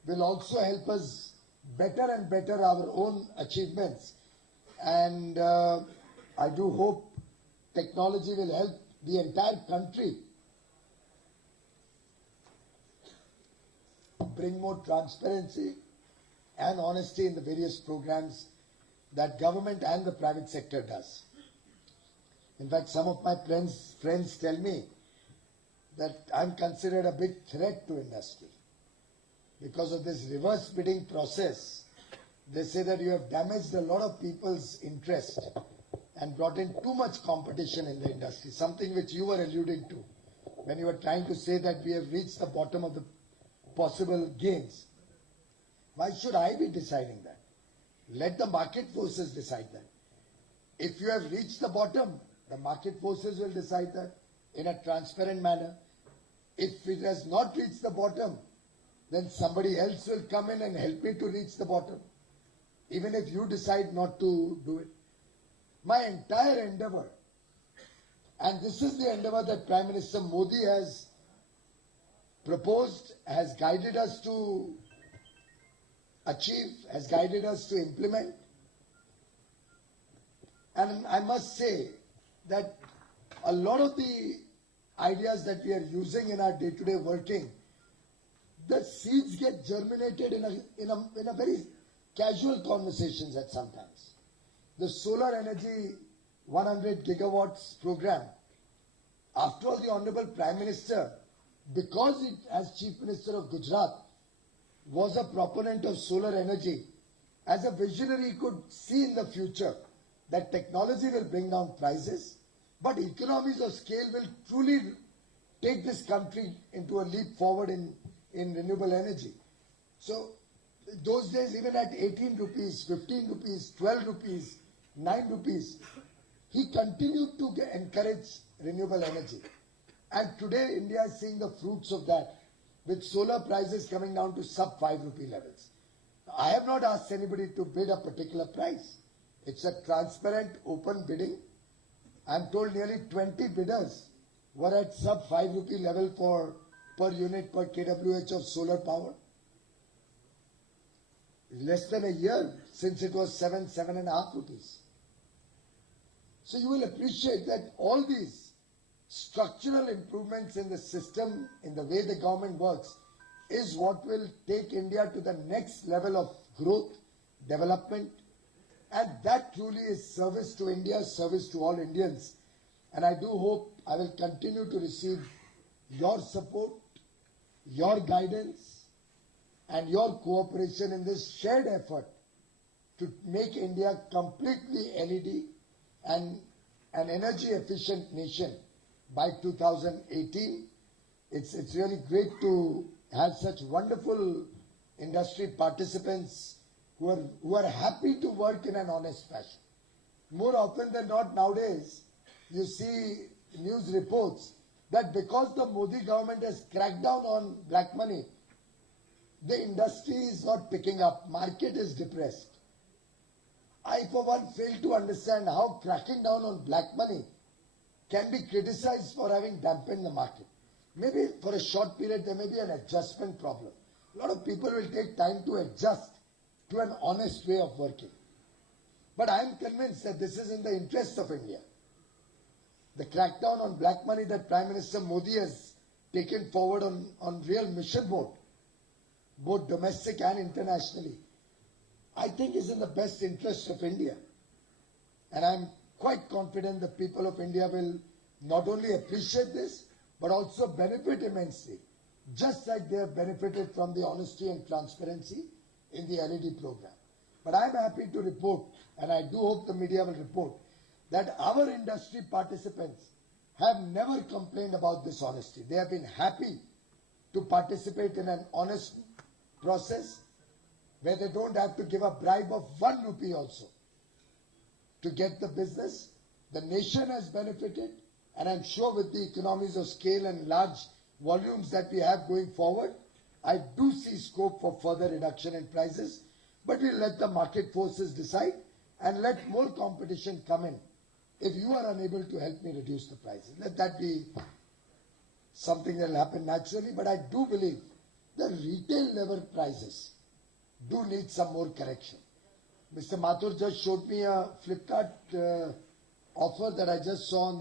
will also help us better and better our own achievements. And I do hope technology will help the entire country bring more transparency and honesty in the various programs that government and the private sector does. In fact, some of my friends tell me that I'm considered a big threat to industry. Because of this reverse bidding process, they say that you have damaged a lot of people's interest and brought in too much competition in the industry, something which you were alluding to when you were trying to say that we have reached the bottom of the possible gains. Why should I be deciding that? Let the market forces decide that. If you have reached the bottom, the market forces will decide that in a transparent manner. If it has not reached the bottom, then somebody else will come in and help me to reach the bottom, even if you decide not to do it. My entire endeavor, and this is the endeavor that Prime Minister Modi has proposed, has guided us to achieve, has guided us to implement. And I must say that a lot of the ideas that we are using in our day-to-day working, the seeds get germinated in a very casual conversations at sometimes. The solar energy 100 gigawatts program, after all, the Honorable Prime Minister, because it, as Chief Minister of Gujarat, was a proponent of solar energy, as a visionary he could see in the future that technology will bring down prices, but economies of scale will truly take this country into a leap forward in renewable energy. So those days, even at 18 rupees, 15 rupees, 12 rupees, 9 rupees, he continued to encourage renewable energy. And today India is seeing the fruits of that, with solar prices coming down to sub 5 rupee levels. I have not asked anybody to bid a particular price. It's a transparent, open bidding. I'm told nearly 20 bidders were at sub 5 rupee level for per unit per kWh of solar power. Less than a year since it was 7.5 rupees. So you will appreciate that all these structural improvements in the system, in the way the government works, is what will take India to the next level of growth, development, and that truly is service to India, service to all Indians. And I do hope I will continue to receive your support, your guidance, and your cooperation in this shared effort to make India completely LED and an energy efficient nation by 2018. It's really great to have such wonderful industry participants who are happy to work in an honest fashion. More often than not nowadays, you see news reports that because the Modi government has cracked down on black money, the industry is not picking up, market is depressed. I for one fail to understand how cracking down on black money can be criticized for having dampened the market. Maybe for a short period there may be an adjustment problem. A lot of people will take time to adjust to an honest way of working. But I am convinced that this is in the interest of India. The crackdown on black money that Prime Minister Modi has taken forward on real mission mode, both domestic and internationally, I think is in the best interest of India. And I'm quite confident the people of India will not only appreciate this, but also benefit immensely, just like they have benefited from the honesty and transparency in the LED program. But I'm happy to report, and I do hope the media will report, that our industry participants have never complained about this honesty. They have been happy to participate in an honest process where they don't have to give a bribe of 1 rupee also to get the business. The nation has benefited, and I'm sure with the economies of scale and large volumes that we have going forward, I do see scope for further reduction in prices, but we'll let the market forces decide and let more competition come in. If you are unable to help me reduce the prices, let that be something that will happen naturally, but I do believe the retail level prices do need some more correction. Mr. Mathur just showed me a Flipkart offer that I just saw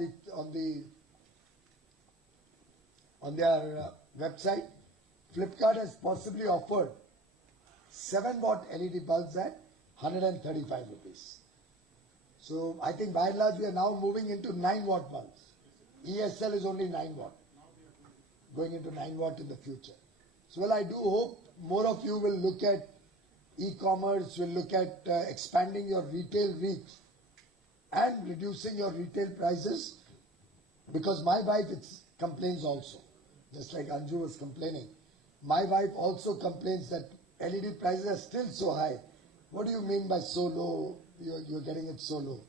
on their website. Flipkart has possibly offered 7-watt LED bulbs at 135 rupees. So I think by and large we are now moving into 9-watt bulbs. EESL is only 9-watt, going into 9-watt in the future. So well, I do hope more of you will look at e-commerce, will look at expanding your retail reach and reducing your retail prices, because my wife complains also, just like Anju was complaining. My wife also complains that LED prices are still so high. What do you mean by so low? You're getting it so low.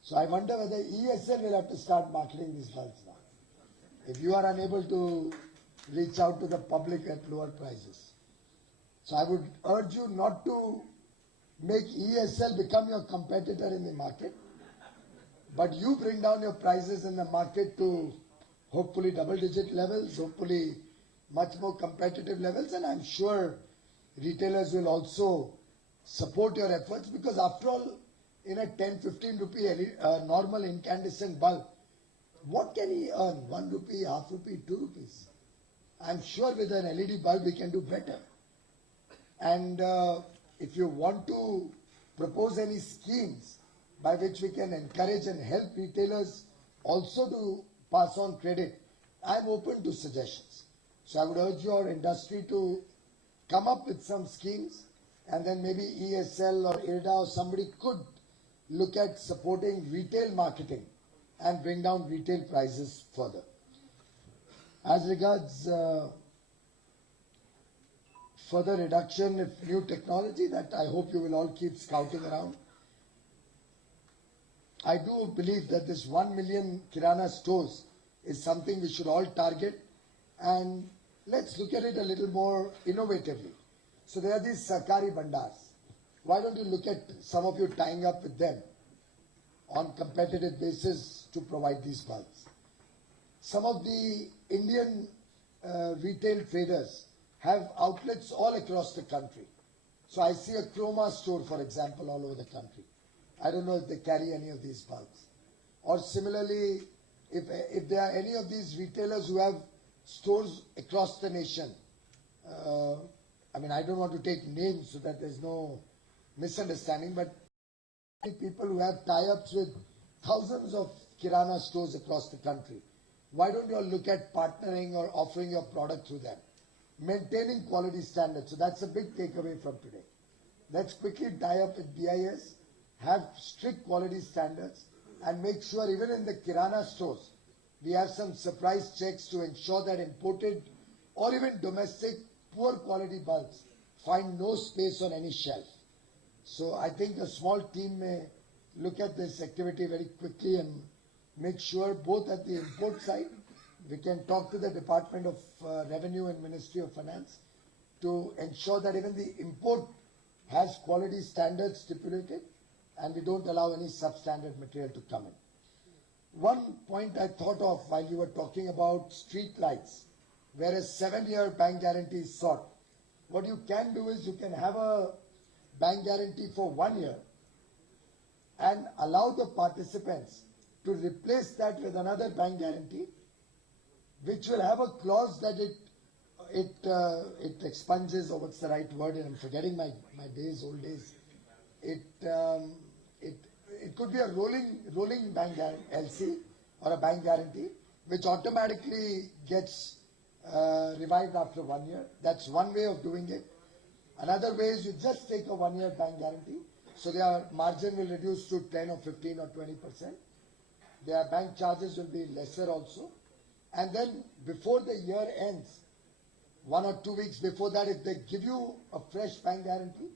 So I wonder whether EESL will have to start marketing these bulbs now, if you are unable to reach out to the public at lower prices. So I would urge you not to make EESL become your competitor in the market, but you bring down your prices in the market to hopefully double-digit levels, hopefully much more competitive levels, and I'm sure retailers will also support your efforts, because after all, in a 10-15 rupee normal incandescent bulb, what can he earn? 1 rupee, half rupee, 2 rupees. I'm sure with an LED bulb we can do better. And if you want to propose any schemes by which we can encourage and help retailers also to pass on credit, I'm open to suggestions. So I would urge your industry to come up with some schemes, and then maybe EESL or IRDA or somebody could look at supporting retail marketing and bring down retail prices further. As regards further reduction of new technology, that I hope you will all keep scouting around. I do believe that this 1 million Kirana stores is something we should all target, and let's look at it a little more innovatively. So there are these Sarkari Bandars. Why don't you look at some of you tying up with them on competitive basis to provide these bulbs? Some of the Indian retail traders have outlets all across the country. So I see a Chroma store, for example, all over the country. I don't know if they carry any of these bulbs. Or similarly, if there are any of these retailers who have stores across the nation, I mean, I don't want to take names so that there's no misunderstanding, but people who have tie-ups with thousands of Kirana stores across the country, why don't you all look at partnering or offering your product through them? Maintaining quality standards. So that's a big takeaway from today. Let's quickly tie up with BIS, have strict quality standards, and make sure even in the Kirana stores, we have some surprise checks to ensure that imported or even domestic poor quality bulbs find no space on any shelf. So I think a small team may look at this activity very quickly and make sure both at the import side, we can talk to the Department of Revenue and Ministry of Finance to ensure that even the import has quality standards stipulated and we don't allow any substandard material to come in. One point I thought of while you were talking about street lights, where a 7-year bank guarantee is sought. What you can do is you can have a bank guarantee for 1 year and allow the participants to replace that with another bank guarantee, which will have a clause that it expunges, or what's the right word, and I'm forgetting my old days. It could be a rolling bank LC or a bank guarantee, which automatically gets revived after 1 year. That's one way of doing it. Another way is you just take a 1-year bank guarantee, so their margin will reduce to 10 or 15 or 20%. Their bank charges will be lesser also. And then before the year ends, 1 or 2 weeks before that, if they give you a fresh bank guarantee,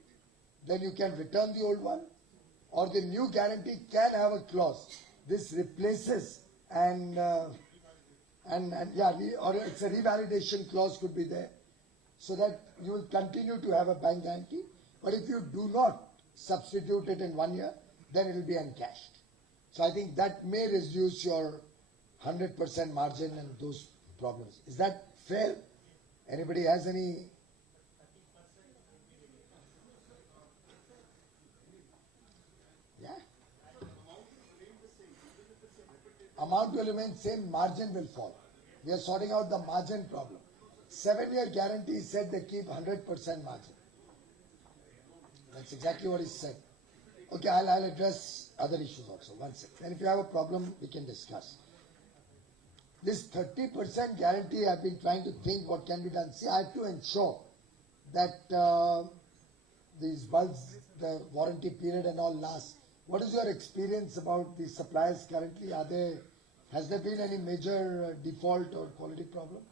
then you can return the old one, or the new guarantee can have a clause. This replaces or it's a revalidation clause could be there, so that you will continue to have a bank guarantee. But if you do not substitute it in 1 year, then it will be encashed. So I think that may reduce your 100% margin and those problems. Is that fair? Anybody has any? Yeah. Amount will remain same, margin will fall. We are sorting out the margin problem. 7-year guarantee said they keep 100% margin. That's exactly what he said. Okay, I'll address other issues also. One second. And if you have a problem, we can discuss. This 30% guarantee, I've been trying to think what can be done. See, I have to ensure that these bulbs, the warranty period and all lasts What is your experience about the suppliers currently? Has there been any major default or quality problem?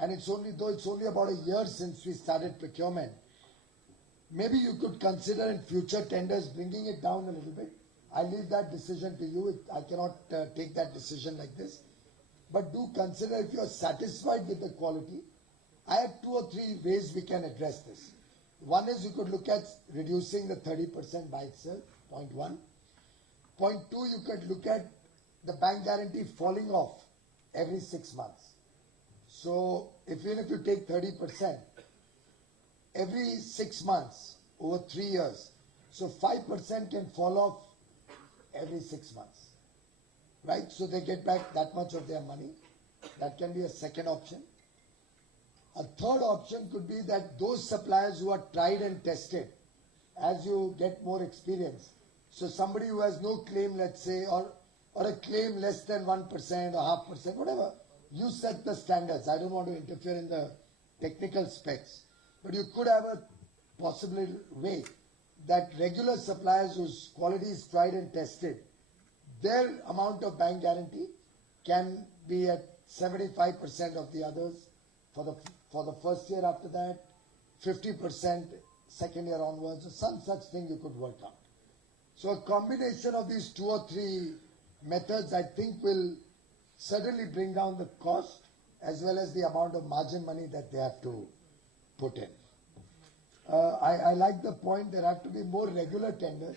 And it's only about a year since we started procurement. Maybe you could consider in future tenders bringing it down a little bit. I leave that decision to you. I cannot take that decision like this. But do consider if you are satisfied with the quality. I have 2 or 3 ways we can address this. One is you could look at reducing the 30% by itself, point 1. Point 2, you could look at the bank guarantee falling off every 6 months. So even if you take 30%, every 6 months over 3 years, so 5% can fall off every 6 months, right? So they get back that much of their money. That can be a second option. A third option could be that those suppliers who are tried and tested, as you get more experience, so somebody who has no claim, let's say, or a claim less than 1% or 0.5%, whatever, you set the standards. I don't want to interfere in the technical specs, but you could have a possible way that regular suppliers whose quality is tried and tested, their amount of bank guarantee can be at 75% of the others for the first year, after that 50% second year onwards, or some such thing you could work out. So a combination of these 2 or 3 methods, I think, will certainly bring down the cost as well as the amount of margin money that they have to put in. I like the point there have to be more regular tenders.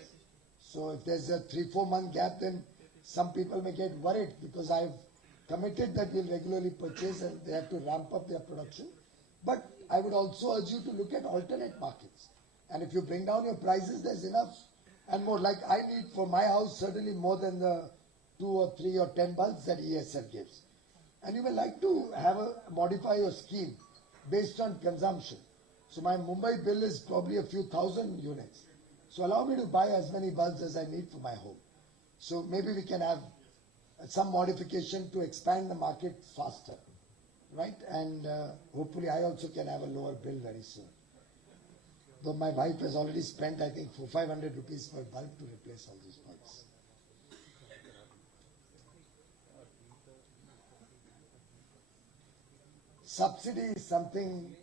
So if there's a 3-4 month gap, then some people may get worried because I've committed that we'll regularly purchase and they have to ramp up their production. But I would also urge you to look at alternate markets. And if you bring down your prices, there's enough and more. Like I need for my house certainly more than the 2 or 3 or 10 bulbs that EESL gives. And you may like to modify your scheme based on consumption. So my Mumbai bill is probably a few thousand units. So allow me to buy as many bulbs as I need for my home. So maybe we can have some modification to expand the market faster, right? And hopefully I also can have a lower bill very soon. Though my wife has already spent, I think, 500 rupees per bulb to replace all these bulbs. Subsidy is something,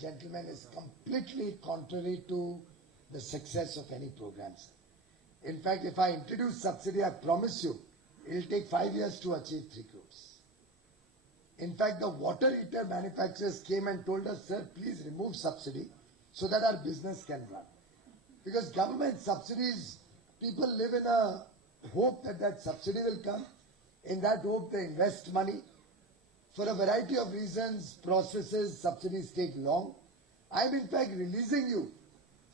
gentlemen, is completely contrary to the success of any programs. In fact, if I introduce subsidy, I promise you, it will take 5 years to achieve 3 crores. In fact, the water heater manufacturers came and told us, sir, please remove subsidy so that our business can run. Because government subsidies, people live in a hope that that subsidy will come. In that hope, they invest money. For a variety of reasons, processes, subsidies take long. I'm in fact releasing you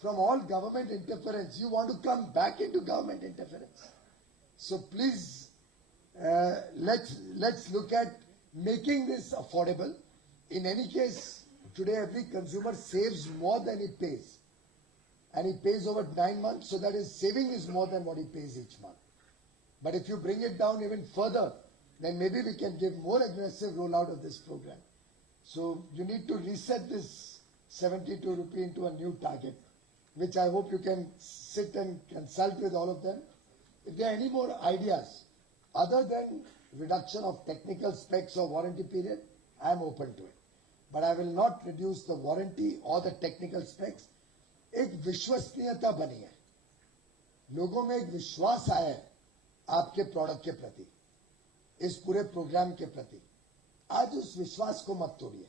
from all government interference. You want to come back into government interference. So please, let's look at making this affordable. In any case, today every consumer saves more than he pays. And he pays over 9 months, so that his saving is more than what he pays each month. But if you bring it down even further, then maybe we can give more aggressive rollout of this program. So you need to reset this 72 rupee into a new target, which I hope you can sit and consult with all of them. If there are any more ideas, other than reduction of technical specs or warranty period, I am open to it. But I will not reduce the warranty or the technical specs. एक विश्वसनीयता बनी है, लोगों में एक विश्वास आया है आपके प्रोडक्ट के प्रति, इस पूरे प्रोग्राम के प्रति. आज उस विश्वास को मत तोड़िए.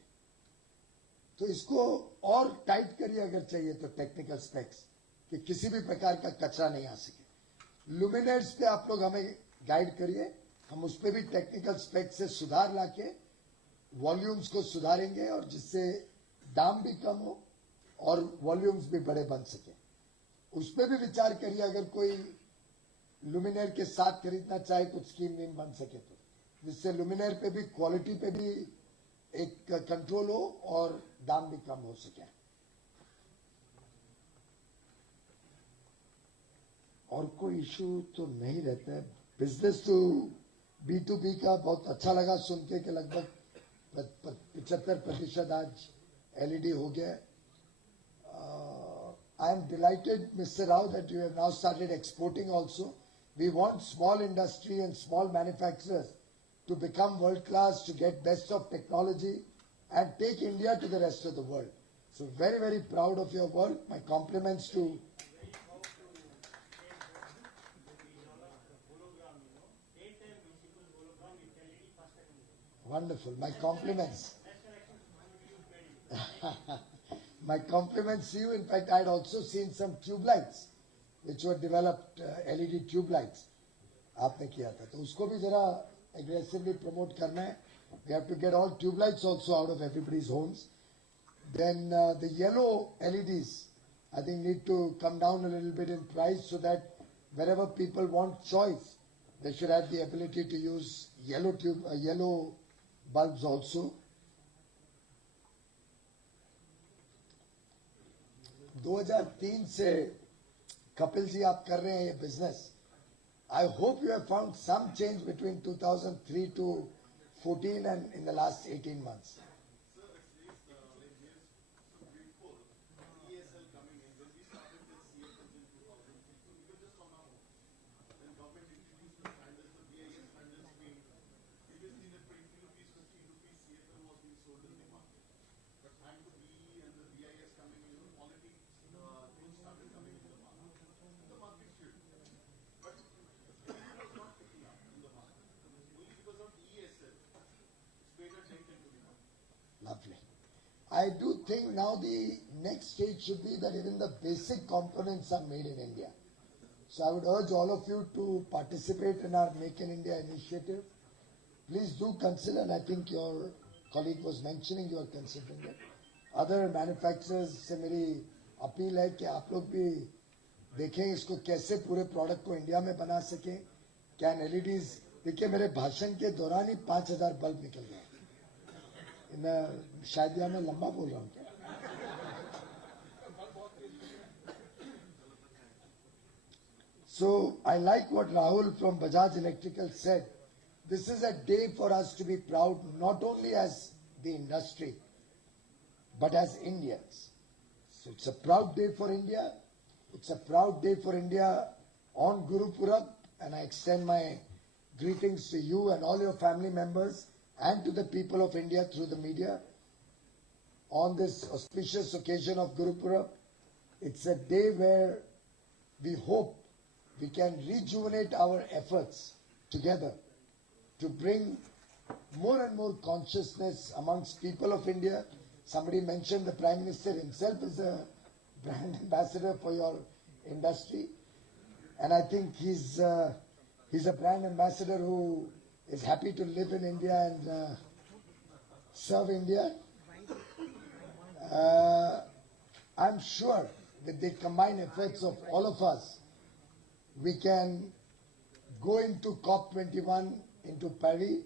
तो इसको और टाइट करिए अगर चाहिए तो टेक्निकल स्पेक्स, कि किसी भी प्रकार का कचरा नहीं आ सके. लुमिनेट्स पे आप लोग हमें गाइड करिए, हम उस पे भी टेक्निकल स्पेक्स से सुधार लाके वॉल्यूम्स को सुधारेंगे और जिससे दाम भी कम हो और वॉल्यूम्स भी बड़े बन सके. उस पे भी विचार करिए, अगर कोई लुमिनेर के साथ खरीदना चाहे कुछ स्कीम नहीं बन सके तो, जिससे लुमिनेर पे भी क्वालिटी पे भी एक कंट्रोल हो और दाम भी कम हो सके. और कोई इशू तो नहीं रहता है. बिजनेस टू B2B का बहुत अच्छा लगा सुन के कि लगभग 75% आज LED हो गया. I am delighted, Mr. Rao, that you have now started exporting also. We want small industry and small manufacturers to become world class, to get best of technology and take India to the rest of the world. So very, very proud of your work. My compliments to... Wonderful. My compliments. My compliments to you. In fact, I had also seen some tube lights which were developed, LED tube lights. आपने किया था, तो उसको भी जरा aggressively promote करना है. We have to get all tube lights also out of everybody's homes. Then the yellow LEDs, I think, need to come down a little bit in price so that wherever people want choice, they should have the ability to use yellow bulbs also. 2003 से कपिल जी आप कर रहे हैं ये business. I hope you have found some change between 2003 to 14 and in the last 18 months. Sir, before EESL coming in, when we started this CFL in 2003, even just on our own, when government introduced the standards, the BIS standards came, previously that for 80 rupees, 50 rupees, CFL was being sold in the market. But thanks to BE and the BIS coming in, quality things started coming into the market. The market should. But it was not picking up in the market. Only because of EESL, it's paid a dent into the market. Lovely. I do think now the next stage should be that even the basic components are made in India. So I would urge all of you to participate in our Make in India initiative. Please do consider, and I think your colleague was mentioning you are considering it. Other manufacturers से मेरी appeal है कि आप लोग भी देखें इसको कैसे पूरे प्रोडक्ट को इंडिया में बना सकें. क्या LEDs, देखिए मेरे भाषण के दौरान ही 5000 बल्ब निकल गए. शायद या मैं लंबा बोल रहा हूँ क्या? So I like what Rahul from Bajaj Electrical said. This is a day for us to be proud, not only as the industry, but as Indians. So it's a proud day for India. It's a proud day for India on Guru Purab, and I extend my greetings to you and all your family members and to the people of India through the media on this auspicious occasion of Guru Purab. It's a day where we hope we can rejuvenate our efforts together to bring more and more consciousness amongst people of India. Somebody mentioned the Prime Minister himself is a brand ambassador for your industry, and I think he's a brand ambassador who is happy to live in India and serve India. I'm sure with the combined efforts of all of us, we can go into COP21 into Paris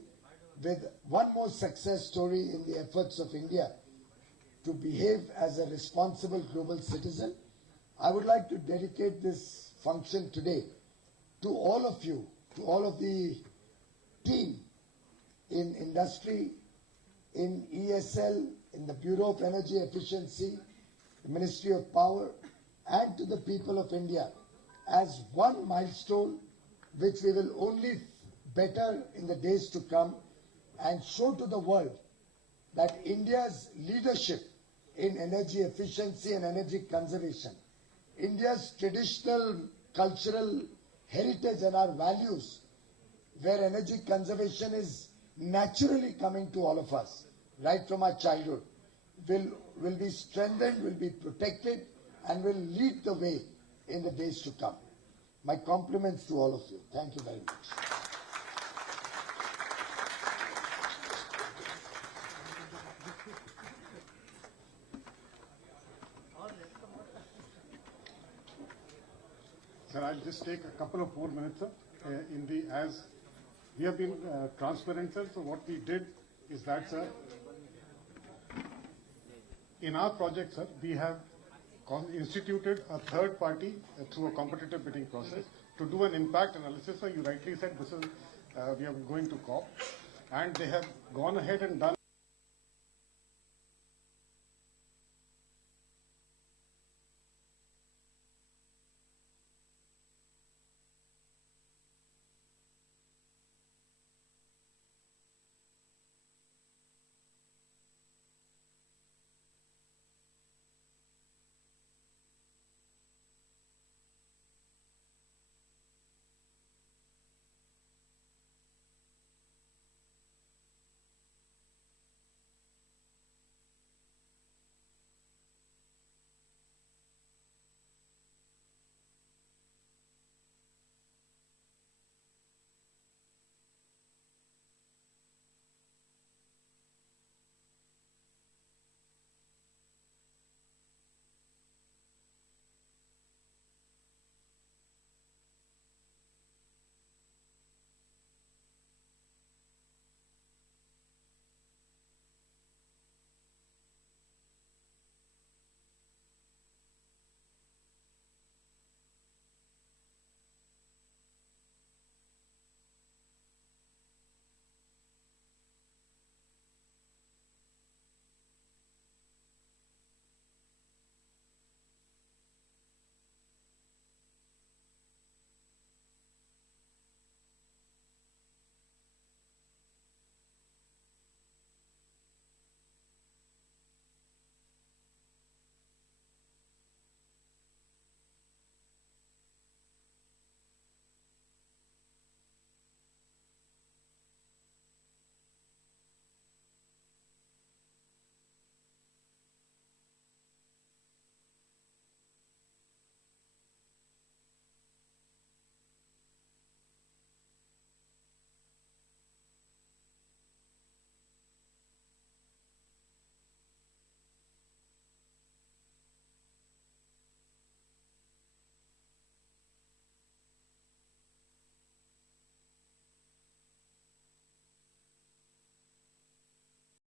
with one more success story in the efforts of India to behave as a responsible global citizen. I would like to dedicate this function today to all of you, to all of the team in industry, in EESL, in the Bureau of Energy Efficiency, the Ministry of Power, and to the people of India as one milestone which we will only better in the days to come and show to the world that India's leadership in energy efficiency and energy conservation, India's traditional cultural heritage and our values, where energy conservation is naturally coming to all of us right from our childhood, will be strengthened, will be protected, and will lead the way in the days to come. My compliments to all of you. Thank you very much. Sir, I'll just take a couple of more minutes, sir. As we have been transparent, sir, so what we did is that, sir, in our project, sir, we have instituted a third party through a competitive bidding process to do an impact analysis. Sir, you rightly said this is we are going to COP, and they have gone ahead and done